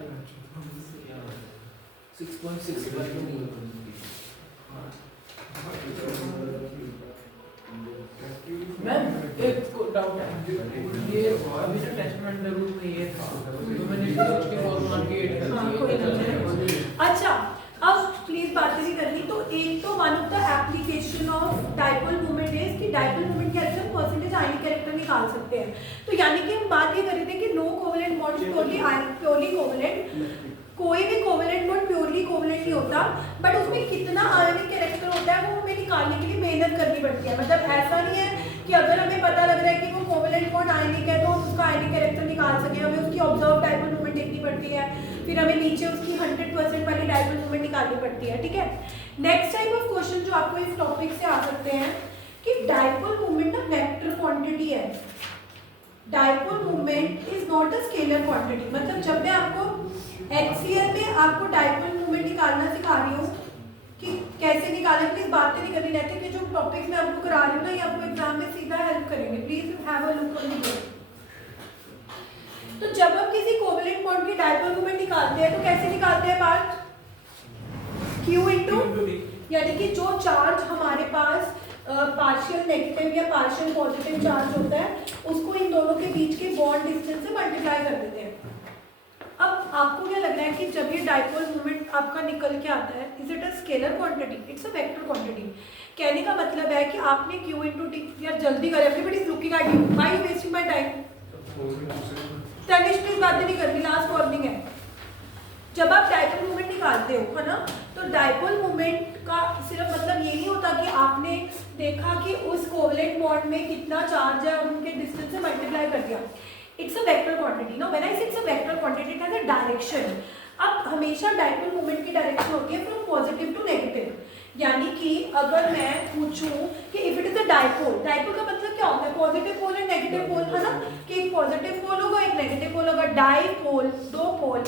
मैम एक डाउट है, ये अभी जो टेस्टमेंट रूल में ये था तो मैंने उसके फॉर्मूला के अच्छा, अब प्लीज बातें नहीं करनी। तो एक तो one of the application of dipole moment is कि डायपोल मोमेंट के हेल्प से परसेंटेज आयनिक कैरेक्टर निकाल सकते हैं। तो यानी कि हम बात ये कर रहे थे कि no covalent bond purely covalent, कोई भी कोवेलेंट बॉन्ड प्योरली कोवेलेंट नहीं होता, बट उसमें कितना आयनिक कैरेक्टर होता है वो हमें निकालने के लिए मेहनत करनी पड़ती है। मतलब ऐसा नहीं है कि अगर हमें पता लग रहा है कि वो कोवेलेंट बॉन्ड आयनिक है तो हम उसका आयनिक कैरेक्टर निकाल सके, हमें उसकी ऑब्जर्व डायपोल मोमेंट देखनी पड़ती है, फिर हमें नीचे उसकी 100% वाली डायपोल मोमेंट निकालनी पड़ती है। ठीक है, नेक्स्ट टाइप ऑफ क्वेश्चन जो आपको इस टॉपिक से आ सकते हैं कि डायपोल मोमेंट ना वेक्टर क्वांटिटी है। Dipole moment is not a scalar quantity. मतलब जब मैं आपको HCl में आपको डायपोल मोमेंट निकालना सिखा रही हूँ कि कैसे निकालें, प्लीज बातें नहीं करनी रहती कि जो टॉपिक्स मैं आपको करा रही हूँ ना ये आपको एग्जाम में सीधा हेल्प करेंगे। Please have a look on the board. तो जब हम किसी कोवेलेंट बॉन्ड की डायपोल मोमेंट निकालते हैं तो कैसे निकालते हैं बात? Q into, यानी कि जो चार्ज हमारे पास मूवमेंट या पार्शियल पॉजिटिव चार्ज होता है उसको इन दोनों के बीच के बॉन्ड डिस्टेंस से मल्टीप्लाई कर देते हैं। अब आपको क्या लग रहा है कि जब ये डाइपोल मोमेंट आपका निकल के आता है, is it a scalar quantity? It's a vector quantity. कहने का मतलब है कि आपने q इंटू टी, यार जल्दी करें, everybody is looking at you, why you wasting my time? Tanish please बातें नहीं करनी, लास्ट वार्निंग है। जब आप डाइपोल मोमेंट निकालते हो, है ना, तो डाइपोल मोमेंट का सिर्फ मतलब ये नहीं होता कि आपने देखा कि उस कोवलेंट बॉन्ड में कितना चार्ज है और उनके डिस्टेंस से मल्टीप्लाई कर दिया। It's a vector quantity. No, when I say it's a vector quantity, it has a direction. अब हमेशा डाइपोल मोमेंट की डायरेक्शन होती है फ्रॉम पॉजिटिव टू नेगेटिव। यानी कि अगर मैं पूछूं कि if it is a dipole, dipole का मतलब क्या होता है? Positive pole and negative pole, है ना, कि एक पॉजिटिव पोल होगा एक नेगेटिव पोल होगा, डाइपोल, दो पोल।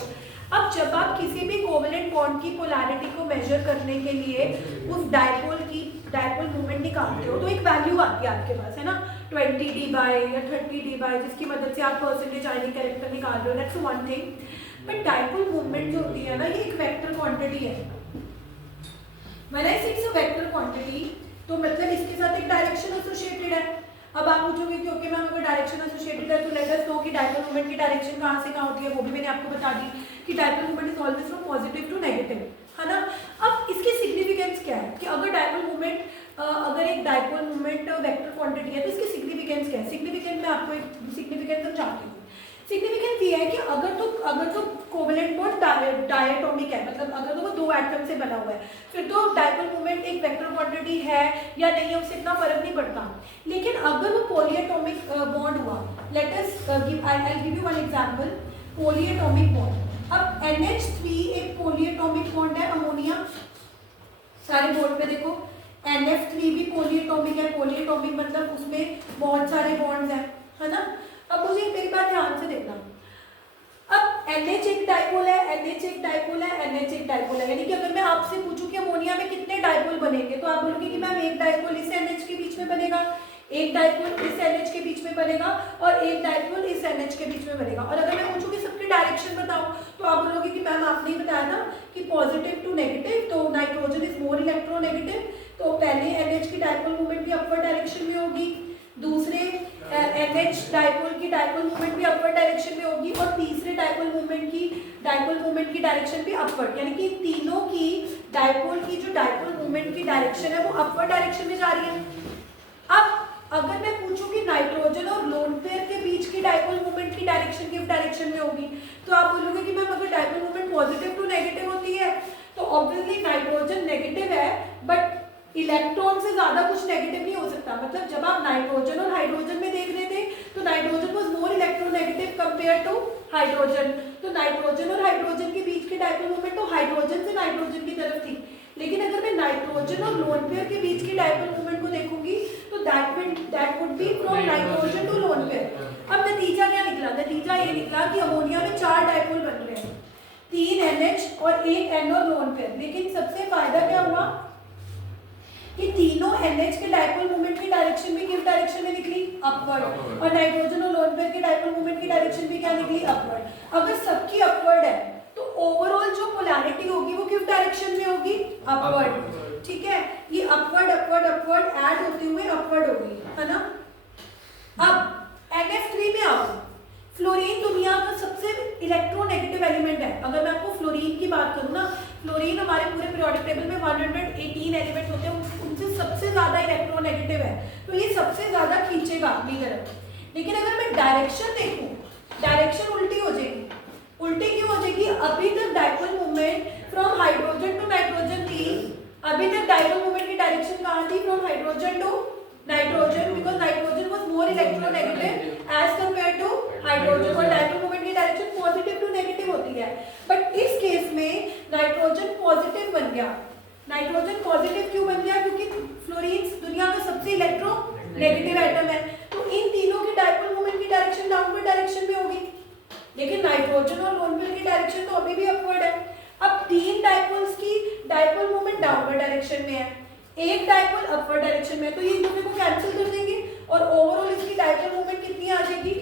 अब जब आप किसी भी कोवलेंट बॉन्ड की पोलैरिटी को मेजर करने के लिए उस डाइपोल मोमेंट निकालते हो तो एक वैल्यू आती है आपके पास, है ना, 20 डी बाय या 30 डी बाय, जिसकी मदद से आप परसेंटेज आईनी कैरेक्टर निकाल रहे हो, that's one thing. But dipole moment जो होती है ना, ये एक वेक्टर क्वांटिटी है। When I say it's a vector quantity, तो मतलब इसके साथ एक डायरेक्शन एसोसिएटेड है। अब आप पूछोगे कि ओके मैम, अगर डायरेक्शन एसोसिएटेड है तो लेट अस नो कि डाइपोल मोमेंट की डायरेक्शन कहाँ से कहाँ होती है, वो भी मैंने आपको बता दी कि dipole moment is always from positive to negative, है ना। अब इसकी सिग्निफिकेंस क्या है कि अगर डाइपोल मोमेंट अगर एक डाइपोल मोमेंट वेक्टर क्वांटिटी है तो इसकी सिग्निफिकेंस क्या है? सिग्निफिकेंस मैं आपको एक सिग्निफिकेंस समझाती हूँ। सिग्निफिकेंस ये है कि अगर तो कोवलेंट बॉन्ड डायटोमिक है, मतलब अगर तो वो दो एटम से बना हुआ है, फिर तो डाइपोल मोमेंट एक वेक्टर क्वांटिटी है या नहीं है उससे इतना फर्क नहीं पड़ता। लेकिन अगर वो पॉलीएटॉमिक बॉन्ड हुआ, let us give I give you one example, polyatomic bond. अब NH3 एक पॉलीएटॉमिक बॉन्ड है अमोनिया, सारे बोर्ड पे देखो, NF3 भी पॉलीएटॉमिक है। पॉलीएटॉमिक मतलब उसमें बहुत सारे बॉन्ड्स हैं, है ना। अब मुझे मेरी बात ध्यान से देखना, अब NH एक डाइपोल है, NH एक डाइपोल है, NH एक डाइपोल है, यानी कि अगर मैं आपसे पूछूं कि अमोनिया में कितने डाइपोल बनेंगे तो आप बोलोगे कि मैम एक डाइपोल इस NH के बीच में बनेगा, एक डाइपोल इस NH के बीच में बनेगा और एक डाइपोल इस NH के बीच में बनेगा। और अगर मैं पूछूं कि सबकी डायरेक्शन बताओ तो आप बोलोगे कि मैम आपने ही बताया ना कि पॉजिटिव टू नेगेटिव, तो नाइट्रोजन इज मोर इलेक्ट्रोनेगेटिव, तो पहले NH की डाइपोल मूवमेंट भी अपवर्ड डायरेक्शन में होगी, दूसरे NH डाइपोल की डाइपोल मूवमेंट भी अपवर्ड डायरेक्शन में होगी और तीसरे डाइपोल मूवमेंट की डायरेक्शन भी अपवर्ड, यानी कि तीनों की डाइपोल की जो डाइपोल मूवमेंट की डायरेक्शन है वो अपवर्ड डायरेक्शन में जा रही है। अब अगर मैं पूछूं कि नाइट्रोजन और लोन पेयर के बीच की डाइपोल मूवमेंट की डायरेक्शन किस डायरेक्शन में होगी, तो आप बोलोगे कि मैम अगर dipole movement positive to negative होती है तो ऑब्वियसली नाइट्रोजन नेगेटिव है, बट इलेक्ट्रॉन से ज्यादा कुछ नेगेटिव नहीं हो सकता। मतलब जब आप नाइट्रोजन और हाइड्रोजन में देख रहे थे तो nitrogen was more electronegative compare to hydrogen, तो नाइट्रोजन और हाइड्रोजन के बीच की डाइपोल मूवमेंट तो हाइड्रोजन से नाइट्रोजन की तरफ थी। लेकिन अगर मैं नाइट्रोजन और लोन पेयर के बीच की डाइपोल मूवमेंट को देखूंगी तो that would be from nitrogen to lone pair. अब नतीजा क्या निकला? नतीजा ये निकला कि अमोनिया में 4 डाइपोल बन रहे हैं, 3 NH और 1 N और लोन पेयर। लेकिन सबसे फायदा क्या हुआ कि तीनों NH के डाइपोल मूवमेंट की डायरेक्शन भी किस डायरेक्शन में निकली? अपवर्ड। और नाइट्रोजन और लोन पेयर के डाइपोल मूवमेंट की डायरेक्शन भी क्या निकली? अपवर्ड। अगर सबकी अपवर्ड है तो ओवरऑल जो पोलैरिटी होगी वो किस डायरेक्शन में होगी? अपवर्ड। ठीक है, ये अपवर्ड अपवर्ड अपवर्ड ऐड होते हुए अपवर्ड होगी, है ना। अब NF3 में आओ, फ्लोरीन दुनिया का सबसे इलेक्ट्रोनेगेटिव एलिमेंट है। अगर मैं आपको फ्लोरीन की बात करूँ ना, फ्लोरीन हमारे पूरे पीरियोडिक टेबल में 118 एलिमेंट होते हैं, उनसे सबसे ज्यादा इलेक्ट्रोनेगेटिव है, तो ये सबसे ज्यादा खींचेगा अपनी तरफ। लेकिन अगर मैं डायरेक्शन देखूं, डायरेक्शन उल्टी हो जाएगी। उल्टी क्यों हो जाएगी? अभी तक dipole movement from hydrogen to nitrogen थी, अभी तक डाइपोल मूवमेंट की डायरेक्शन कहाँ थी? From hydrogen to nitrogen, because nitrogen was more electronegative as compare to hydrogen, और डाइपोल मूवमेंट की डायरेक्शन पॉजिटिव टू नेगेटिव होती है। बट इस केस में नाइट्रोजन पॉजिटिव बन गया। नाइट्रोजन पॉजिटिव क्यों बन गया? क्योंकि फ्लोरीन दुनिया का सबसे इलेक्ट्रोनेगेटिव एटम है, तो इन तीनों की डाइपोल मूवमेंट की डायरेक्शन डाउनवर्ड डायरेक्शन में होगी। लेकिन नाइट्रोजन और लोन पेयर की डायरेक्शन तो अभी भी अपवर्ड है। अब 3 डाइपोल्स की डाइपोल मूवमेंट डाउनवर्ड डायरेक्शन में है, एक डाइपोल अपवर्ड डायरेक्शन में है, तो ये एक दूसरे को कैंसिल कर देंगे और ओवरऑल इसकी डाइपोल मूवमेंट कितनी आ जाएगी?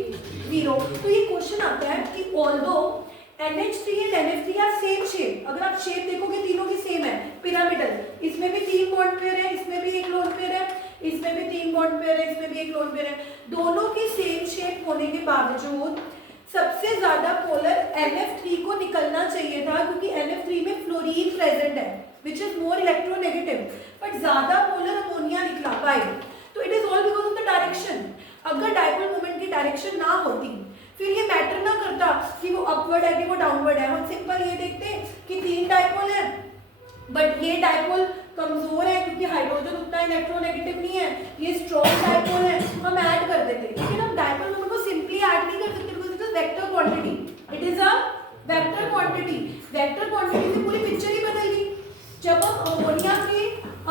0। तो ये क्वेश्चन आता है कि although NH3 and NF3 are same shape, अगर आप शेप देखोगे तीनों की सेम है, पिरामिडल, इसमें भी 3 बॉन्ड पेयर है, इसमें भी एक लोन पेयर है, इसमें भी 3 बॉन्ड पेयर है, इसमें भी एक लोन पेयर है, दोनों की सेम शेप होने के बावजूद सबसे ज्यादा पोलर NF3 को निकलना चाहिए था, क्योंकि NF3 में फ्लोरीन प्रेजेंट है which is more electronegative, but ज्यादा पोलर अमोनिया निकला। व्हाई? तो it is all because of the direction. अगर डायपोल मोमेंट की डायरेक्शन ना होती, फिर ये मैटर ना करता कि वो अपवर्ड है कि वो डाउनवर्ड है। हम सिंपल ये देखते हैं कि 3 डायपोल है, बट ये डायपोल कमजोर है क्योंकि हाइड्रोजन उतना इलेक्ट्रोनेगेटिव नहीं है, ये स्ट्रॉन्ग डायपोल है, हम ऐड कर देते। लेकिन हम डायपोल मोमेंट को सिंपली ऐड नहीं कर सकते, because it is vector quantity, it is a vector quantity. Vector quantity से पूरी पिक्चर ही बदल गई। जब हम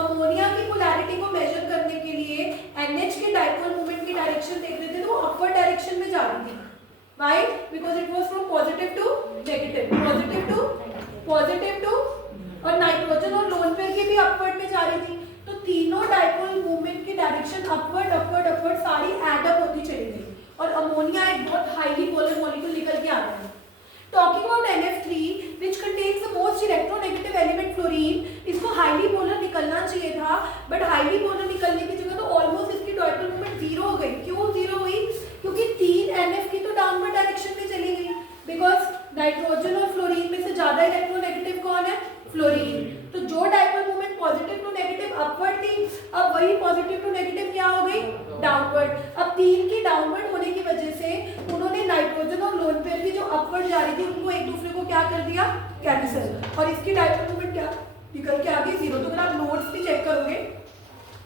अमोनिया की पोलैरिटी को मेजर करने के लिए NH के डायपोल मोमेंट की डायरेक्शन देख रहे थे, तो वो अपवर्ड डायरेक्शन में जा रही थी। Why? Because it was from positive to negative, positive to और नाइट्रोजन और लोन पेयर की भी अपवर्ड में जा रही थी। तो तीनों डायपोल मूवमेंट की डायरेक्शन अपवर्ड सारी एड अप होती चली गई और अमोनिया एक बहुत हाईली पोलर मॉलिक्यूल निकल के आ रहा है। Talking about NF3 which contains the most electronegative element fluorine, इसको हाईली पोलर निकलना चाहिए था, बट हाईली पोलर निकलने की जगह तो ऑलमोस्ट इसकी डायपोल मूवमेंट जीरो हो गई। क्यों जीरो हुई? क्योंकि 3 NF की तो डाउनवर्ड डायरेक्शन में चली गई, बिकॉज नाइट्रोजन और फ्लोरीन में से ज्यादा इलेक्ट्रोनेगेटिव कौन है? फ्लोरीन। तो जो dipole movement positive to negative upward थी, अब वही पॉजिटिव टू नेगेटिव क्या हो गई? डाउनवर्ड। अब 3 की डाउनवर्ड होने की वजह से उन्होंने नाइट्रोजन और लोन पेयर की जो अपवर्ड जा रही थी उनको एक दूसरे को क्या कर दिया? कैंसिल। और इसकी डायपोल मूवमेंट क्या निकल के आ गई? जीरो। तो अगर आप नोट्स भी चेक करोगे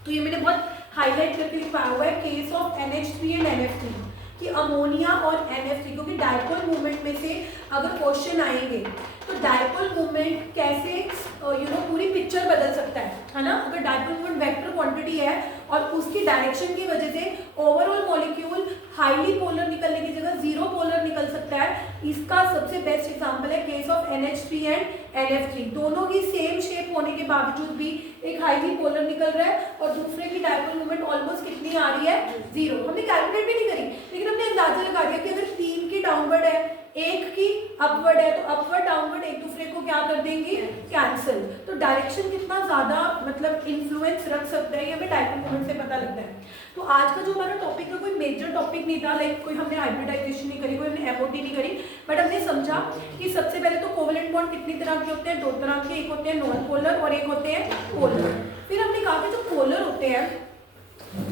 तो ये मैंने बहुत हाईलाइट करके लिखवाया हुआ है, case of NH3 and NF3, कि अमोनिया और NF3, क्योंकि डायपोल मूवमेंट में से अगर क्वेश्चन आएंगे तो डायपोल मूवमेंट कैसे पूरी पिक्चर बदल सकता है ना। अगर डायपोल मूवमेंट वेक्टर क्वांटिटी है और उसकी डायरेक्शन की वजह से ओवरऑल मॉलिक्यूल हाईली पोलर निकलने की जगह जीरो पोलर निकल सकता है। इसका सबसे बेस्ट एग्जांपल है case of NH3 and NF3। दोनों की सेम शेप होने के बावजूद भी एक हाईली पोलर निकल रहा है और दूसरे की डायपोल मूवमेंट ऑलमोस्ट कितनी आ रही है? जीरो। हमने कैलकुलेट भी नहीं करी, लेकिन हमने अंदाजा लगा दिया कि अगर 3 की डाउनवर्ड है, 1 की अपवर्ड है, तो अपवर्ड डाउनवर्ड एक दूसरे को क्या कर देंगी? कैंसिल। तो डायरेक्शन कितना ज्यादा मतलब इन्फ्लुएंस रख सकता है, ये हमें डायपोल मोमेंट से पता लगता है। तो आज का जो हमारा टॉपिक है कोई मेजर टॉपिक नहीं था, लाइक कोई हमने हाइब्रिडाइजेशन नहीं करी, कोई हमने MOT नहीं करी, बट हमने समझा कि सबसे पहले तो कोवेलेंट बॉन्ड कितनी तरह के होते हैं? 2 तरह के, एक होते हैं नॉन पोलर और एक होते हैं पोलर। फिर हमने कहा कि जो पोलर होते हैं,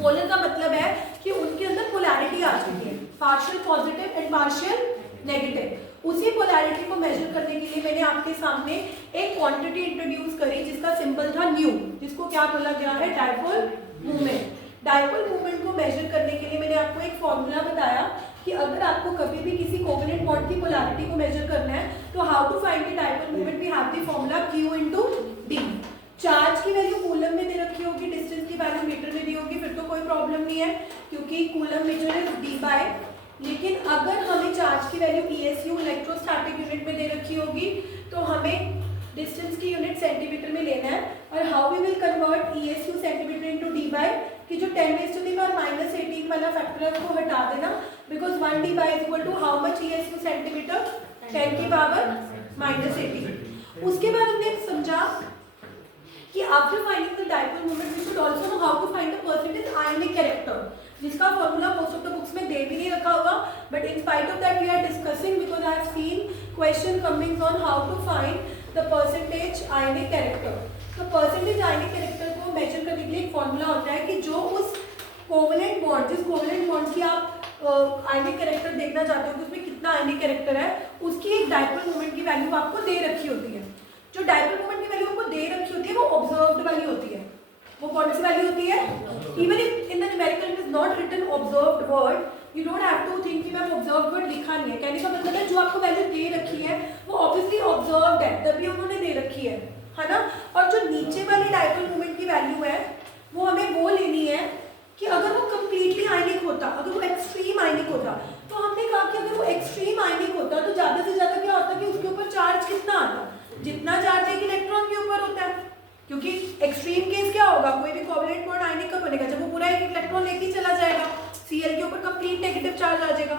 पोलर का मतलब है कि उनके अंदर पोलैरिटी आ चुकी है, partial positive and partial negative. उसी पोलैरिटी को मेजर करने के लिए मैंने आपके सामने एक क्वांटिटी इंट्रोड्यूस करी जिसका सिंबल था न्यू, जिसको क्या बोला गया है? Dipole movement. डायपोल मूवमेंट को मेजर करने के लिए मैंने आपको एक फॉर्मूला बताया कि अगर आपको कभी भी किसी कोवेलेंट बॉन्ड की पोलैरिटी को मेजर करना है तो how to find the dipole movement, we have the formula Q into D। Charge की वैल्यू कूलम में दे रखी होगी, डिस्टेंस की वैल्यू मीटर में दी होगी, फिर तो कोई प्रॉब्लम नहीं है क्योंकि कूलम मीटर इज D बाय। लेकिन अगर हमें चार्ज की वैल्यू ESU इलेक्ट्रोस्टैटिक यूनिट में दे रखी होगी तो हमें डिस्टेंस की यूनिट सेंटीमीटर में लेना है। और how we will convert ESU centimetre into D bye, कि जो 10⁻⁻18 वाला फैक्टर है उसको हटा देना, because 1 D bye is equal to how much ESU centimetre? 10⁻⁻18। उसके बाद हमने समझा कि after finding the dipole moment we should also know how to find the percentage ionic character, जिसका formula most of the books में दे भी नहीं रखा होगा, but in spite of that we are discussing because I have seen question coming on how to find the percentage ionic character. तो percentage ionic character को measure करने के लिए एक फॉर्मूला होता है कि जो उस कोवेलेंट बॉन्ड, जिस कोवेलेंट बॉन्ड की आप आयनिक कैरेक्टर देखना चाहते हो कि उसमें कितना आयनिक कैरेक्टर है, उसकी एक डायपोल मोमेंट की वैल्यू आपको दे रखी होती है। जो डायपोल मोमेंट की वैल्यू आपको दे रखी होती है वो ऑब्जर्व्ड वैल्यू होती है। वो कौन सी वैल्यू होती है? Even if in the numerical it is not written observed word, you don't have to think कि मैम ऑब्जर्व्ड वर्ड लिखा नहीं है। कहने का मतलब है जो आपको वैल्यू दे रखी है वो ऑब्वियसली ऑब्जर्व्ड है, तभी उन्होंने दे रखी है ना। और जो नीचे वाली डायपोल मोमेंट की वैल्यू है वो हमें वो लेनी है कि अगर वो कंप्लीटली आयनिक होता, अगर वो एक्सट्रीम आयनिक होता, तो हमने कहा कि अगर वो एक्सट्रीम आयनिक होता तो ज्यादा से ज्यादा क्या होता कि उसके ऊपर चार्ज कितना आता? जितना चार्ज एक इलेक्ट्रॉन के ऊपर होता है, क्योंकि एक्सट्रीम केस क्या होगा? कोई भी कोवेलेंट बॉन्ड आयनिक कब बनेगा? जब वो पूरा एक इलेक्ट्रॉन लेके चला जाएगा, Cl के ऊपर कंप्लीट नेगेटिव चार्ज आ जाएगा।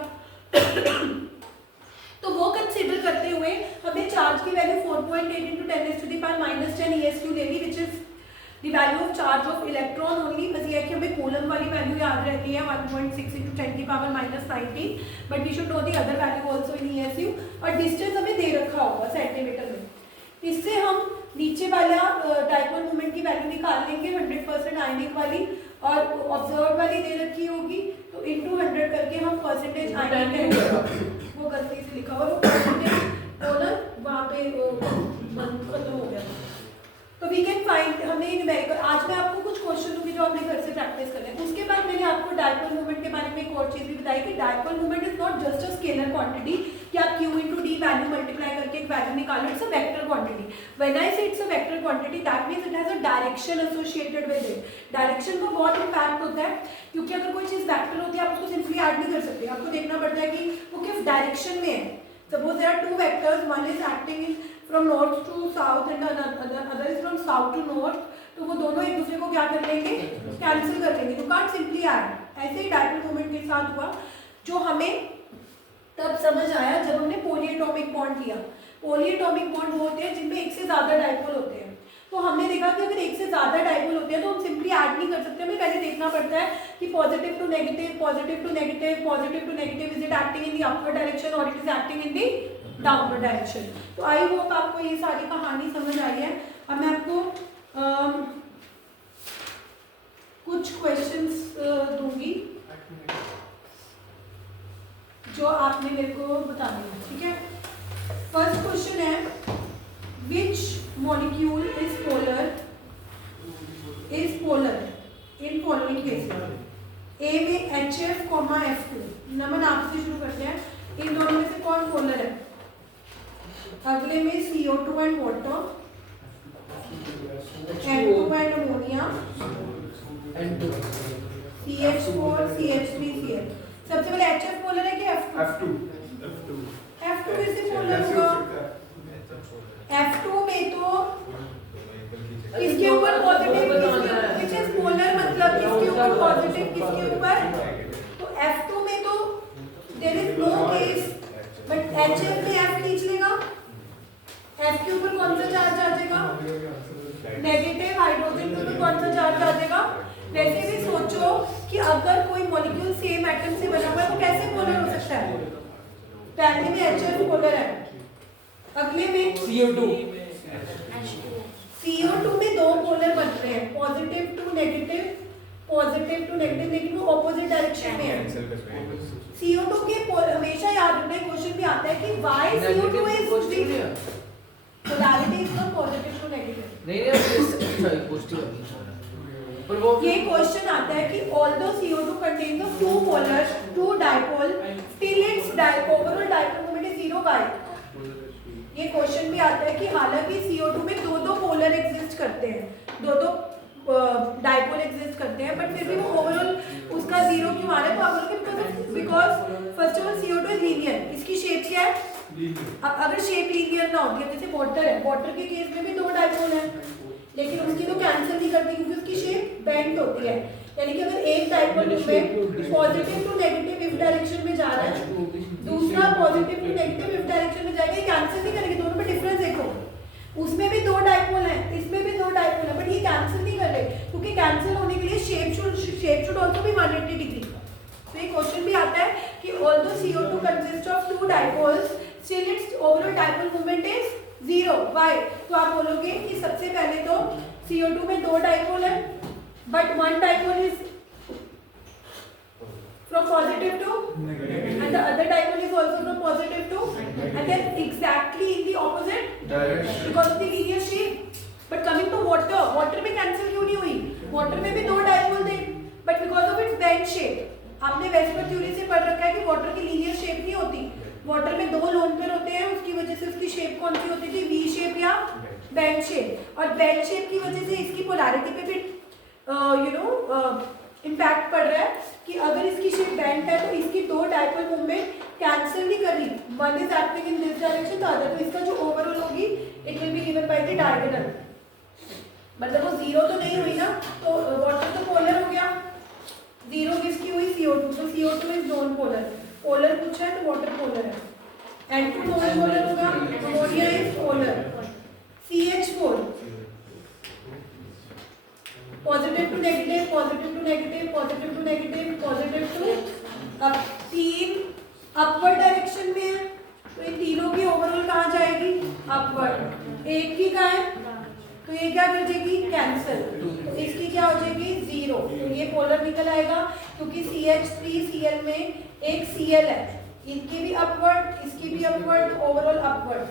तो वो कंसीडर करते हुए हमें चार्ज की वैल्यू 4.8 × 10⁻⁻10 ESU ले ली, which is the value of charge of electron only, बस ये है कि हमें कूलम वाली वैल्यू याद रहती है 1.6 × 10⁻⁻19, but we should know the other value also in ESU, और डिस्टेंस हमें दे रखा होगा सेंटीमीटर में। इससे हम नीचे वाला डायपोल मोमेंट की वैल्यू निकाल लेंगे 100% आयनिक वाली, और ऑब्जर्व वाली दे रखी होगी तो इनटू 100 करके हम परसेंटेज आयनिक, वो गलती से लिखा हुआ, वो परसेंटेज वो ना वहाँ पे खत्म हो गया। तो वी कैन फाइंड, हमने न्यूमेरिकल, आज मैं आपको कुछ क्वेश्चन दूंगी जो आपने घर से प्रैक्टिस करना है। उसके बाद मैंने आपको डायपोल मोमेंट के बारे में एक और चीज़ भी बताई कि dipole moment is not just a scalar quantity कि आप Q × D वैल्यू मल्टीप्लाई करके एक वैल्यू निकालो, it's a vector quantity. When I say it's a vector quantity that means it has a direction associated with it. Direction का बहुत impact होता है, क्योंकि अगर कोई चीज़ वेक्टर होती है आप उसको सिंपली ऐड नहीं कर सकते, आपको देखना पड़ता है कि वो किस डायरेक्शन में है। Suppose there are two vectors, one is acting in from north to south and other is from south to north, तो वो दोनों एक दूसरे को क्या कर लेंगे, कैंसिल कर लेंगे, you can't simply add। ऐसे ही डायपोल मोमेंट के साथ हुआ, जो हमें तब समझ आया जब हमने पॉलीएटॉमिक बॉन्ड लिया। पॉलीएटॉमिक बॉन्ड वो होते हैं जिनमें एक से ज़्यादा डायपोल होते हैं, तो हमने देखा कि अगर एक से ज़्यादा डायपोल होते हैं तो हम सिंपली ऐड नहीं कर सकते, हमें पहले देखना पड़ता है कि positive to negative, positive to negative, positive to negative, is it acting in the upward direction और it is acting in the downward direction. तो आई होप आपको ये सारी कहानी समझ आई है। अब मैं आपको कुछ क्वेश्चंस दूंगी जो आपने मेरे को बताने हैं, ठीक है। फर्स्ट क्वेश्चन है, which molecule is polar in following cases? A में HF, F2। नमन आपसे शुरू करते हैं, इन दोनों में से कौन पोलर है? अगले में CO2 and water, N2 and ammonia, CH4, CH3, CH। सबसे पहले HF पोलर है कि F2? F2 कैसे पोलर होगा? F2 में तो इसके ऊपर पॉजिटिव, which is polar मतलब इसके ऊपर पॉजिटिव, किसके ऊपर? तो F2 में तो there is no case, but HF में F खींच लेगा, F के ऊपर कौन सा चार्ज आ जाएगा? नेगेटिव। हाइड्रोजन के ऊपर कौन सा चार्ज आ जाएगा? वैसे भी सोचो कि अगर कोई मॉलिक्यूल सेम एटम से बना हुआ है तो कैसे पोलर हो सकता है? पहले में HF पोलर है, अगले में CO2 में दो पोलर बन रहे हैं, पॉजिटिव टू नेगेटिव, लेकिन वो ऑपोजिट डायरेक्शन में है। CO2 के हमेशा याद रखना, क्वेश्चन भी आता है कि why CO2 is polarity is not positive to negative। नहीं पॉजिटिव पर वो ये क्वेश्चन आता है कि although CO2 contains of two polars, two dipole, still its overall dipole moment is 0 by। ये क्वेश्चन भी आता है कि हालांकि CO2 में दो पोलर एग्जिस्ट करते हैं, दो डाइपोल एग्जिस्ट करते हैं, बट फिर भी वो ओवरऑल उसका 0 क्यों आ रहा है? तो आप बोलोगे because first of all CO2 is linear, इसकी शेप क्या है? अब अगर शेप लीनियर ना होती है, जैसे वाटर है, वाटर के केस में भी दो डाइपोल है, लेकिन उसकी तो कैंसिल नहीं करती क्योंकि उसकी शेप बेंट होती है। यानी कि अगर एक डाइपोल में positive to negative if direction में जा रहा है, दूसरा positive to negative if direction में जाएगा, ये कैंसिल नहीं करेंगे, दोनों में डिफरेंस देखो, उसमें भी दो डाइपोल है, इसमें भी दो डाइपोल है, बट ये कैंसिल नहीं कर रहे क्योंकि कैंसिल होने के लिए shape should also be 180 degree. तो ये क्वेश्चन भी आता है कि although CO2 consists of two dipoles, still its overall dipole moment is 0। Why? तो आप बोलोगे कि सबसे पहले तो CO2 में दो डाइपोल है, but one dipole is from positive to negative, and the other dipole is also from positive to, and then exactly in the opposite direction because of the linear shape। But coming to water में cancel क्यों नहीं हुई? water में भी दो dipole थे, but because of its bent shape। आपने VSEPR theory से पढ़ रखा है कि वाटर की लीनियर शेप नहीं होती, वाटर में दो लोन पेयर होते हैं, उसकी वजह से उसकी शेप कौन सी होती थी? वी शेप या बेंड शेप, और बेंड शेप की वजह से इसकी पोलैरिटी पे भी इम्पैक्ट पड़ रहा है कि अगर इसकी शेप बेंड है तो इसकी दो डाइपोल मूवमेंट कैंसिल नहीं कर रही, one is acting in this direction, the other, तो इसका जो ओवरऑल होगी it will be given by the diagonal. मतलब वो 0 तो नहीं हुई ना, तो वाटर तो पोलर हो गया, 0 किसकी हुई? CO2, तो CO2 is non polar, polar पूछा है तो वाटर पोलर है, N2 नॉन पोलर होगा, ammonia is polar, CH4 positive to negative, positive to negative, positive to negative, positive to. अब 3 अपवर्ड डायरेक्शन में है, तो इन तीनों की ओवरऑल कहाँ जाएगी? अपवर्ड। एक की कहाँ है? तो ये क्या कर देगी? कैंसिल। तो इसकी क्या हो जाएगी? 0। तो ये पोलर निकल आएगा, क्योंकि CH3Cl में एक Cl है, इनकी भी अपवर्ड, इसकी भी अपवर्ड, ओवरऑल अपवर्ड।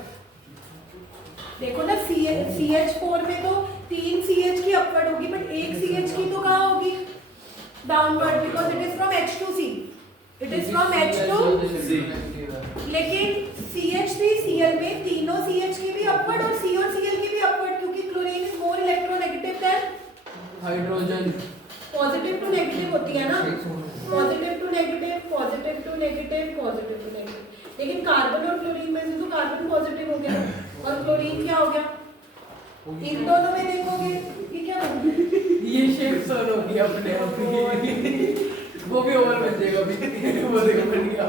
देखो ना, CH4 में तो 3 CH की अपवर्ड होगी, बट एक CH की तो कहाँ होगी? Downward, because it is from H to C, it is from H to C। लेकिन CH3Cl में तीनों CH की भी अपवर्ड और C और Cl की भी अपवर्ड, क्योंकि chlorine is more electronegative than hydrogen. Positive to negative होती है ना, positive to negative, positive to negative, positive to negative. लेकिन कार्बन और क्लोरीन में से तो कार्बन पॉजिटिव हो गया और क्लोरीन क्या हो गया? इन दोनों में देखोगे ये क्या हो गया? ये शेप सर होगी अपने आप ही। वो भी ओवर बन जाएगा अभी। वो देखो बन गया।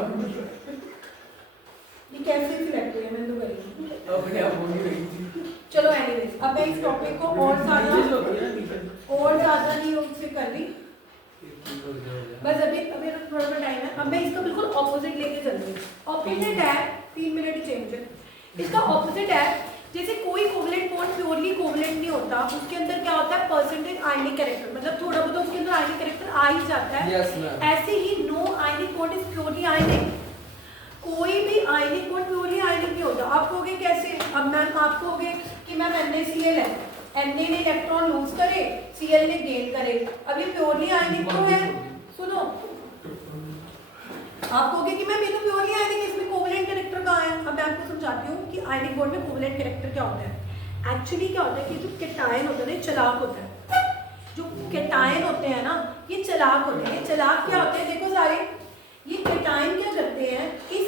ये कैसे सिलेक्ट हुई है? मैं तो करी अपने आप होगी रही। चलो एनीवेज, अब मैं इस टॉपिक को और ज्यादा नहीं उससे कर रही, बस अभी अभी थोड़ा सा टाइम है। अब मैं इसका बिल्कुल ऑपोजिट लेके चल रही हूँ। ऑपोजिट है 3 मिनट ही चेंज है। इसका ऑपोजिट है, जैसे कोई कोवलेंट बॉन्ड प्योरली कोवलेंट नहीं होता, उसके अंदर क्या होता है? परसेंटेज आयनिक कैरेक्टर, मतलब थोड़ा बहुत उसके अंदर आयनिक कैरेक्टर आ ही जाता है। ऐसे ही no ionic bond is purely ionic. कोई भी आयनिक बॉन्ड प्योरली आयनिक नहीं होता। आप कहोगे कैसे? अब मैम आप कहोगे कि मैम NaCl है, Na ने इलेक्ट्रॉन लूज करे, Cl ने गेन करे, अब ये प्योरली आयनिक तो है। सुनो, आप कहोगे कि मैम ये तो प्योरली आयनिक है, इसमें कोवलेंट कैरेक्टर कहाँ है? अब मैं आपको समझाती हूँ कि आयनिक बॉन्ड में कोवलेंट कैरेक्टर क्या होता है। एक्चुअली क्या होता है कि जो कैटायन होता है ना, चालाक होता है। जो कैटायन होते हैं ना, ये चालाक होते हैं। चालाक क्या होते हैं? देखो सारे, ये कैटायन क्या करते हैं? इस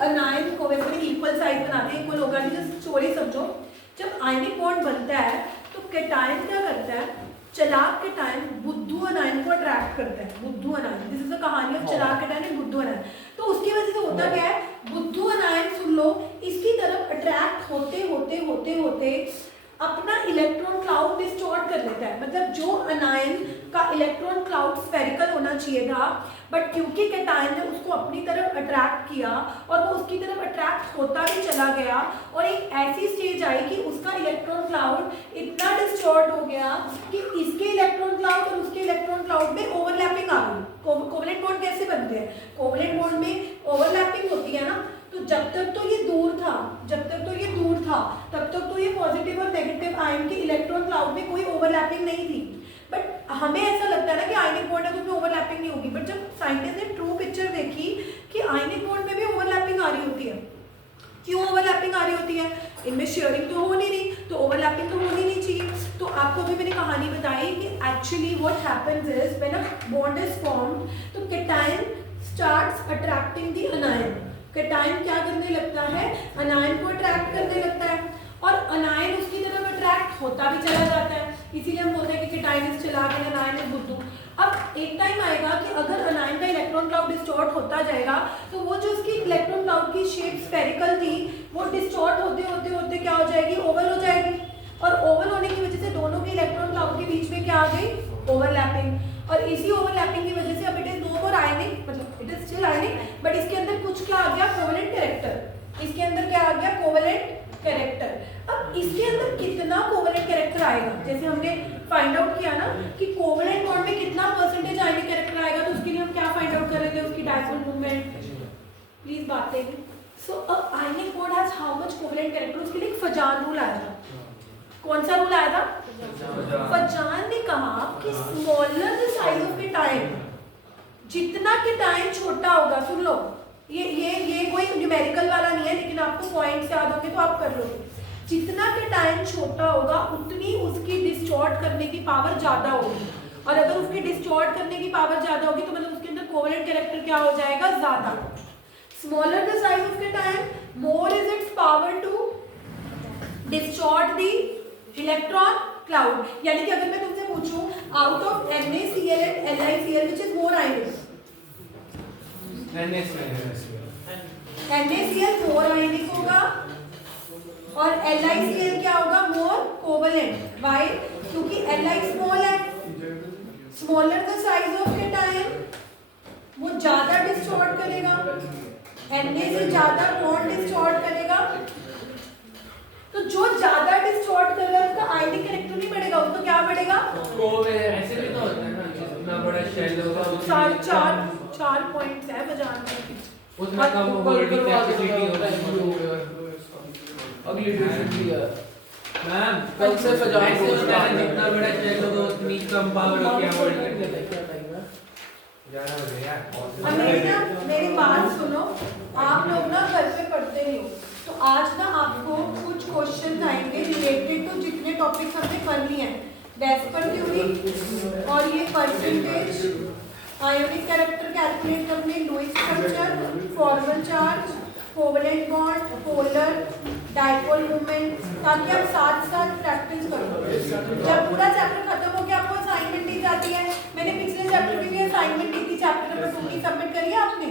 अनायन को वैसे इक्वल साइज बनाते हैं, इक्वल होगा नहीं, जस्ट स्टोरी समझो। जब आयनिक बॉन्ड बनता है तो कैटायन क्या करता है? चालाक कैटायन बुद्धू अनायन को अट्रैक्ट करता है। बुद्धू अनायन, दिस इज द कहानी ऑफ चालाक कैटायन एंड बुद्धू अनायन। तो उसकी वजह से होता क्या है? बुद्धू अनायन, सुन लो, इसकी तरफ अट्रैक्ट होते होते होते होते अपना इलेक्ट्रॉन क्लाउड डिस्टॉर्ट कर लेता है। मतलब जो अनायन का इलेक्ट्रॉन क्लाउड स्फेरिकल होना चाहिए था, बट क्योंकि कैटायन ने उसको अपनी तरफ अट्रैक्ट किया और वो उसकी तरफ अट्रैक्ट होता भी चला गया, और एक ऐसी स्टेज आई कि उसका इलेक्ट्रॉन क्लाउड इतना डिस्टॉर्ट हो गया कि इसके इलेक्ट्रॉन क्लाउड और उसके इलेक्ट्रॉन क्लाउड में ओवरलैपिंग आ गई। कोवलेंट बॉन्ड कैसे बनते हैं? कोवलेंट बॉन्ड में ओवरलैपिंग होती है ना, तो जब तक तो ये दूर था, तब तक तो ये पॉजिटिव और नेगेटिव आयन के इलेक्ट्रॉन क्लाउड में कोई ओवरलैपिंग नहीं थी। बट हमें ऐसा लगता है ना कि आयनिक बॉन्ड है तो उसमें ओवरलैपिंग नहीं होगी, बट जब साइंटिस्ट ने ट्रू पिक्चर देखी कि आयनिक बॉन्ड में भी ओवरलैपिंग आ रही होती है। क्यों ओवरलैपिंग आ रही होती है? इनमें शेयरिंग तो होनी नहीं, तो ओवरलैपिंग तो होनी नहीं चाहिए। तो आपको अभी मैंने कहानी बताई कि actually what happens is when a bond is formed, तो cation starts attracting the anion. Cation क्या करने लगता है? अनायन को अट्रैक्ट करने लगता है, और अनायन उसकी तरफ अट्रैक्ट होता भी चला जाता है। इसीलिए हम बोलते हैं कि कैटायन इज चालाक एंड अनायन इज बुद्धू। अब एक टाइम आएगा कि अगर अनायन का इलेक्ट्रॉन क्लाउड डिस्टॉर्ट होता जाएगा, तो वो जो उसकी इलेक्ट्रॉन क्लाउड की शेप स्फेरिकल थी, वो डिस्टॉर्ट होते होते होते क्या हो जाएगी? ओवल हो जाएगी। और ओवल होने की वजह से दोनों के इलेक्ट्रॉन क्लाउड के बीच में क्या आ गई? ओवरलैपिंग। और इसी ओवरलैपिंग की वजह से अब इट इज नो मोर आयनिक, मतलब it is still ionic, but इसके अंदर कुछ क्या आ गया? Covalent character. इसके अंदर क्या आ गया? Covalent character. अब इसके अंदर कितना कोवलेंट कैरेक्टर आएगा? जैसे हमने फाइंड आउट किया ना कि कोवलेंट बॉन्ड में कितना परसेंटेज आयनिक कैरेक्टर आएगा, तो उसके लिए हम क्या फाइंड आउट करेंगे? उसकी डायपोल मूवमेंट। प्लीज बात करेंगे। So a ionic bond has how much covalent character? उसके लिए फजान रूल आया था। कौन सा रूल आया था? फजान ने कहा कि smaller the size of cation, जितना कैटायन छोटा होगा, सुन लो, ये कोई न्यूमेरिकल वाला नहीं है, लेकिन आपको पॉइंट्स याद होंगे तो आप कर लोगे। जितना कैटायन छोटा होगा उतनी उसकी डिस्टॉर्ट करने की पावर ज्यादा होगी, और अगर उसकी डिस्टॉर्ट करने की पावर ज्यादा होगी तो मतलब उसके अंदर कोवलेंट कैरेक्टर क्या हो जाएगा? ज्यादा। Smaller the size of cation, more is its power to distort the electron cloud. यानी कि अगर मैं तुमसे पूछूं out of NaCl and LiCl which is more ionic? NaCl more ionic होगा और LiCl क्या होगा? More covalent. व्हाई? क्योंकि Li स्मॉल है, smaller the size of cation वो ज्यादा डिस्टॉर्ट करेगा, Na से ज्यादा बॉन्ड डिस्टॉर्ट करेगा। तो जो ज्यादा डिस्टॉर्ट कर रहा है उसका आयनिक कैरेक्टर नहीं बढ़ेगा, उसका क्या बढ़ेगा? ऐसे भी तो होता है ना, जितना बड़ा शेल होगा चार पॉइंट्स है मैं जानती हूँ। उतना कम होल्डिंग कैपेसिटी होता है। अगली ट्यूशन की है मैम, कल से सजाए से होता है, जितना बड़ा शेल होगा उतनी कम पावर होगी होल्डिंग क्या टाइम है 11 बजे यार। मेरी बात सुनो, आप लोग ना घर पे पढ़ते नहीं हो, तो आज ना आपको कुछ क्वेश्चन आएंगे रिलेटेड टू जितने टॉपिक्स हमने कर लिए हैं, वेस्पर थ्योरी और ये परसेंटेज, आयोनिक कैरेक्टर कैलकुलेट करने, Lewis structure, formal charge, covalent bond, polar, dipole movement, ताकि आप साथ साथ प्रैक्टिस करो। जब पूरा चैप्टर खत्म हो गया आपको असाइनमेंट दी जाती है। मैंने पिछले चैप्टर के लिए असाइनमेंट दी थी, चैप्टर नंबर 2 की सबमिट करी है आपने?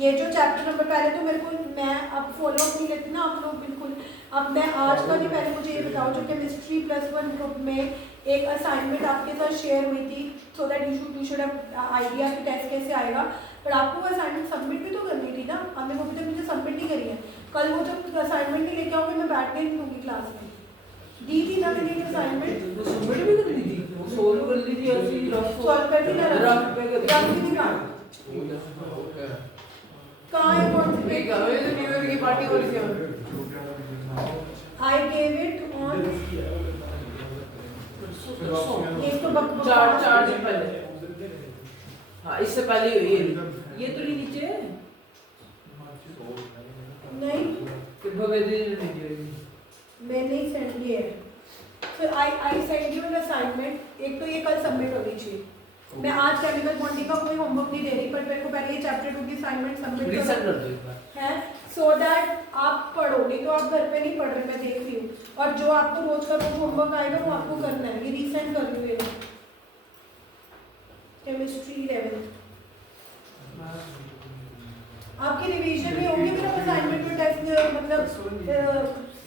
ये जो चैप्टर नंबर पहले तो मेरे को मैं अब फॉलो अप नहीं लेती ना आप लोग बिल्कुल। अब मैं आज का नहीं, पहले मुझे ये बताओ जो केमिस्ट्री +1 ग्रुप में एक असाइनमेंट आपके साथ शेयर हुई थी, so that you should have idea कि टेस्ट कैसे आएगा, पर आपको वो असाइनमेंट सबमिट भी तो करनी थी ना, हमने वो भी तो मुझे सबमिट नहीं करी है। कल वो जब असाइनमेंट नहीं लेके आओगे मैं बैठने नहीं दूंगी क्लास में। दी थी ना मैंने असाइनमेंट, सबमिट भी कर दी थी, सोल्व कर ली थी, ऐसे ही सॉल्व कर दी ना, रफ भी नहीं कहा कहाँ है कौन सी पेज? न्यू ईयर की पार्टी हो रही थी। I gave it on ये तो चार दिन पहले। हाँ इससे पहले ये तो नहीं नीचे है नहीं, फिर भवेदी ने नीचे मैंने ही सेंड किया है। फिर I send you an assignment, एक तो ये कल सबमिट होनी चाहिए। मैं आज केमिकल बॉन्डिंग का कोई होमवर्क नहीं दे रही, पर मेरे को पहले ये चैप्टर 2 की असाइनमेंट सबमिट रीसेंड कर दो एक बार है, सो दैट आप पढ़ोगे तो आप घर पे नहीं पढ़ रहे, मैं देख रही हूँ। और जो आपको रोज का होमवर्क आएगा वो आपको करना है, ये रीसेंड कर रही हूँ। केमिस्ट्री 11 आपकी रिवीजन में होंगे, फिर आप असाइनमेंट में टेस्ट मतलब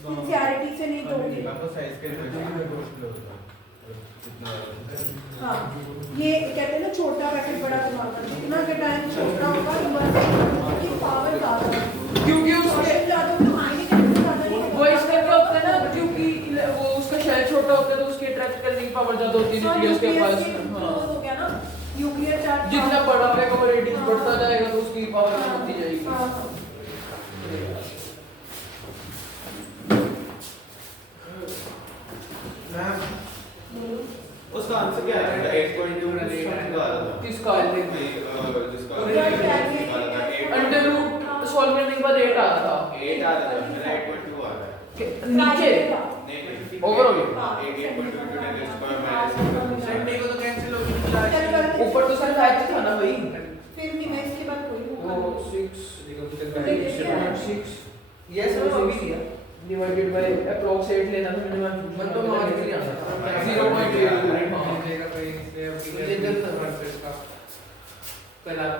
सिंसियरिटी से नहीं दोगे। हाँ ये कहते हैं ना छोटा पैकेट बड़ा दिमाग, जितना कैटायन छोटा होगा उसकी पावर ज्यादा है, क्योंकि उसके ज्यादा तो आयनिक कैरेक्टर ज्यादा नहीं वो इसका क्या होता है ना, क्योंकि वो उसका शेल छोटा होता है तो उसकी अट्रैक्ट करने की पावर ज्यादा होती है न्यूक्लियस के पास। हाँ हो गया ना, न्यूक्लियर चार्ज जितना बड़ा होगा वो रेडियस बढ़ता जाएगा तो उसकी पावर कम होती जाएगी। उसका आंसर क्या है? 8.2 किसका जिसका अंडर रूट सॉल्व करने के बाद 8 आ रहा था, 8 आ रहा था, मेरा 8.2 आ रहा है नीचे ओवरऑल 8.2 - संडे को तो कैंसिल हो गई, ऊपर तो सर आज था ना भाई, फिर भी मैं इसके बाद कोई वो 6 यस वो अभी दिया डिवाइडेड बाय अप्रॉक्स 8 लेना था मैंने, मन तो मार्क नहीं आना था 0.8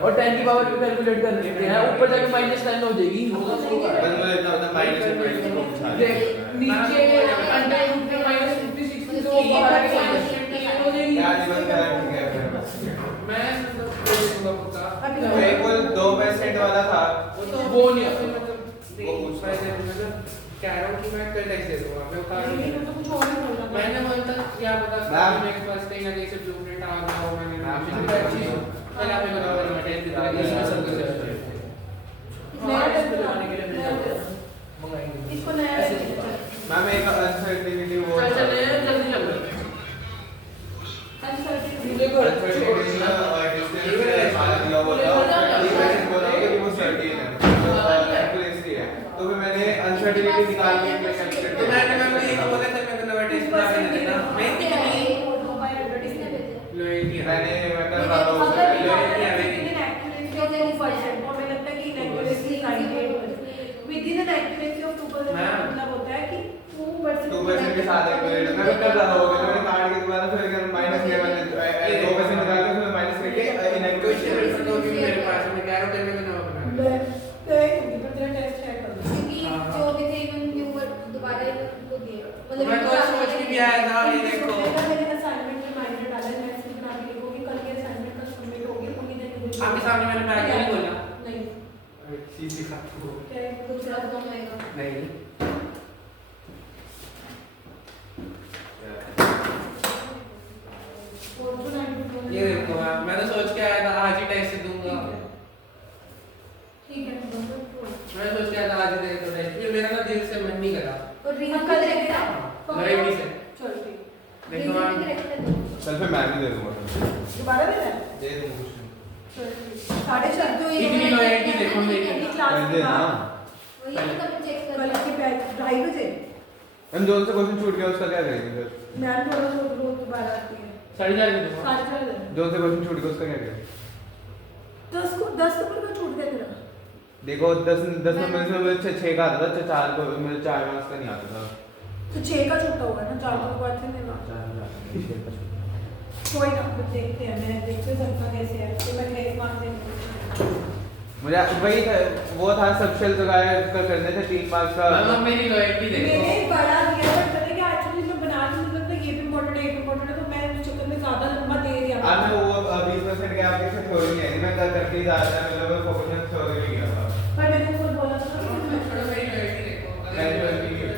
और 10 की पावर भी कैलकुलेट कर लेते हैं, ऊपर जाके -10 हो जाएगी, बस मुझे इतना होता है देख नीचे अंडर रूट के -56 तो बाहर की -10 हो जाएगी। यार ये बंदा ठीक है, मैं मतलब पक्का केवल 2% वाला था वो नहीं आता, वो पूछ रहा है मतलब कह रहा हूं कि मैं कल टेक्स्ट दे दूंगा, मैं बता नहीं रहा तो कुछ और ही बोलना। मैंने बोला था क्या पता मैम मेरे पास कहीं ना कहीं से ब्लूप्रिंट आ गया हो, मैंने मैम, पिछली बार चीज पहले आपने बताया था मैं टेस्ट दिया इसमें सब कुछ है। नया टेस्ट टेस्ट बनाने के लिए नया मंगाएंगे इसको नया ऐसे टेस्ट मैम एक अनसर्टेनिटी वो चल चल जल्दी चल अनसर्टेनिटी मुझे घर अनसर्टेनिटी और डिस्टेंस वाला दिया हुआ था, ये बोला कि वो सर्टेन है तो एक्यूरेसी है, तो फिर मैंने अनसर्टेनिटी निकाल के कैलकुलेट तो मैंने ये बोला था मैं नया टेस्ट बना के देना, मैं मैंने मैं कर रहा हूँ विदिन एन एक्यूरेसी ऑफ 2% मतलब होता है कि 2% के साथ एक्यूरेट मैं भी कर रहा हूँ, मैंने काट के दोबारा फिर अगर माइनस किया मैंने 2% निकाल के फिर माइनस करके इनएक्यूरेसी तो मेरे पास मैं कह रहा हूं मैं नया बना तो एक तेरा टेस्ट है कर क्योंकि जो भी थे इवन व्यूअर दोबारा इनको दिए मतलब मैं तो सोच के भी आया था ये देखो आपके सामने मैंने बैग नहीं खोला। नहीं सीसी खा क्या है? कुछ ज्यादा कम आएगा नहीं ये देखो मैं तो सोच के आया था आज ही टैक्स दूंगा। ठीक है मैं सोच के आया था आज ही दे तो ये मेरा ना दिल से मन नहीं करा। और रीना कल रहेगा नहीं से चल ठीक देखो मैम चल फिर मैं भी दे दूंगा दोबारा दे रहा है दे दूंगा कुछ साढ़े चार तो ये इतनी loyalty देखो मेरी। क्लास नहीं दे ना वही तो कभी चेक कर कल के 2:30 बजे हम जोन से क्वेश्चन छूट गया उसका क्या करेंगे फिर मैम थोड़ा रोज दोबारा आती है 4:30 दे दूंगा। 4:30 जोन से क्वेश्चन छूट गया उसका क्या करेंगे 10 नंबर का छूट गया तेरा देखो 10 नंबर में मुझे 6 का आता था 4 को मुझे 4 मार्क्स का नहीं आता था तो 6 का छूटा होगा ना 4 को बात से नहीं ना कोई ना फिर देखते हैं मैं देखते हैं सबका कैसे है तो मैं कहीं मान देंगे मुझे वही था वो था सब शेल वगैरह का करने थे 3 मार्क्स का मैम मेरी लॉयल्टी देखो। मैंने बड़ा दिया बट पता है कि एक्चुअली मैं बना रही हूं तो ये भी इम्पोर्टेंट है तो मैं इस चक्कर में ज्यादा लंबा दे दिया आज मैं वो 20% के आपके से थ्योरी नहीं है मैं करके ही जा रहा था मतलब फोकस थ्योरी भी किया था पर मैंने उसको बोला था कि थोड़ा मेरी लॉयल्टी देखो। मेरी loyalty देखो।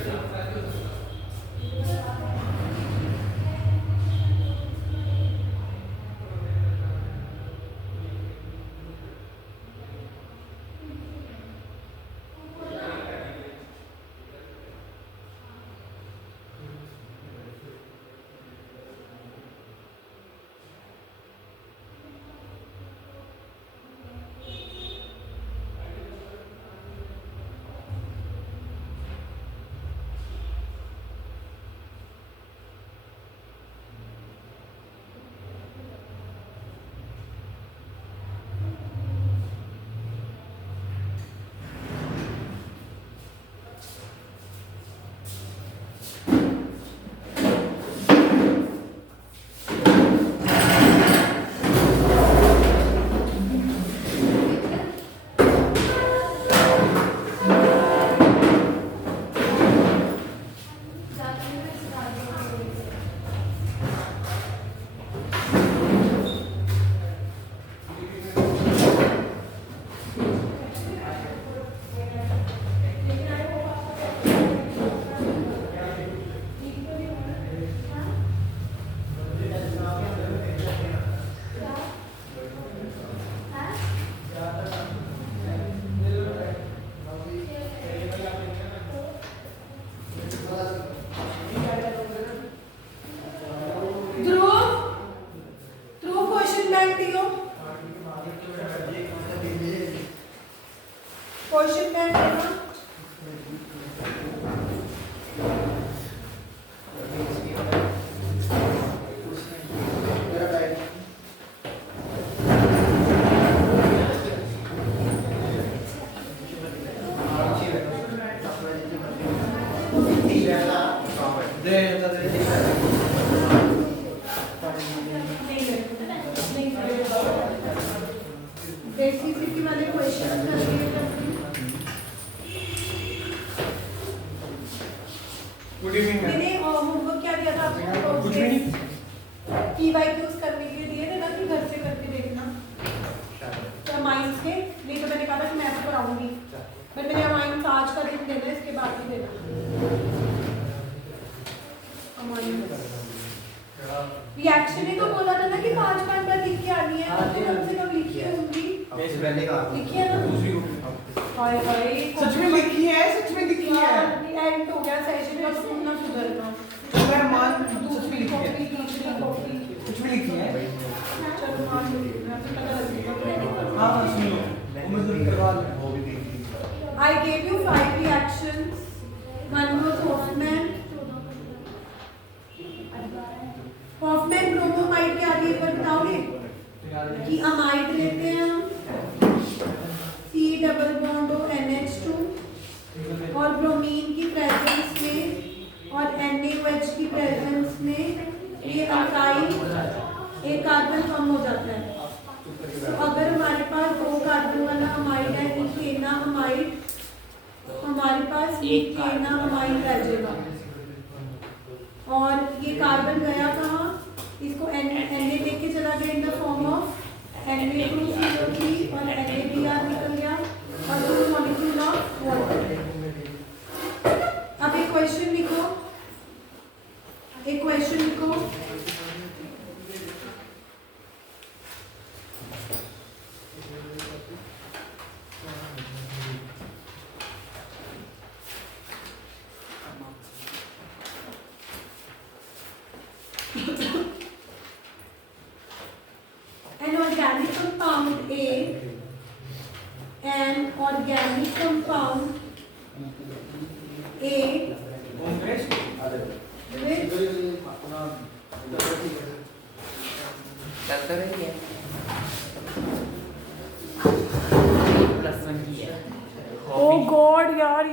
क्वेश्चन बैंक है ना बेसिसिटी वाले क्वेश्चन गुड इवनिंग मैंने होमवर्क क्या दिया था आपको कुछ भी नहीं PYQs करने के लिए दिए थे ना कि घर से करके देखना क्या माइंड्स के नहीं तो मैंने कहा था कि मैं आपको कराऊंगी बट मैंने माइंड्स आज का दिन देना है इसके बाद ही देना रिएक्शन ही तो बोला था ना कि 5 बार लिख के आनी है तो कम से कम लिखी होंगी लिखी है ना हाय हाय सच में लिखी है सच में लिखी है एंड हो गया सेशन का स्कूल ना सुधरना मैं मान सच में लिखी है तीसरी कॉपी कुछ भी लिखी है चलो मान लो मैं तो पता लग हां सुनो वो मैं जरूर करवा लूं वो भी देखी I gave you 5 reactions. One was Hoffman. Hoffman bromomide क्या दिए पर बताओगे? कि अमाइड लेते हैं हम C डबल बॉन्ड हो NH2 और ब्रोमीन की प्रेजेंस में और NaOH की प्रेजेंस में ये अल्काइल एक कार्बन कम हो जाता है. तो अगर हमारे पास 2 कार्बन वाला अमाइड है इथेना अमाइड हमारे पास इथेना अमाइड रह जाएगा और ये कार्बन गया कहाँ इसको Na लेके चला गया in the form of Na2CO3 और NaBr निकल गया और दो मॉलिक्यूल ऑफ वाटर। अब एक क्वेश्चन लिखो, एक क्वेश्चन लिखो। An organic compound A, an organic compound A with चलता रही है +1 की है oh god यार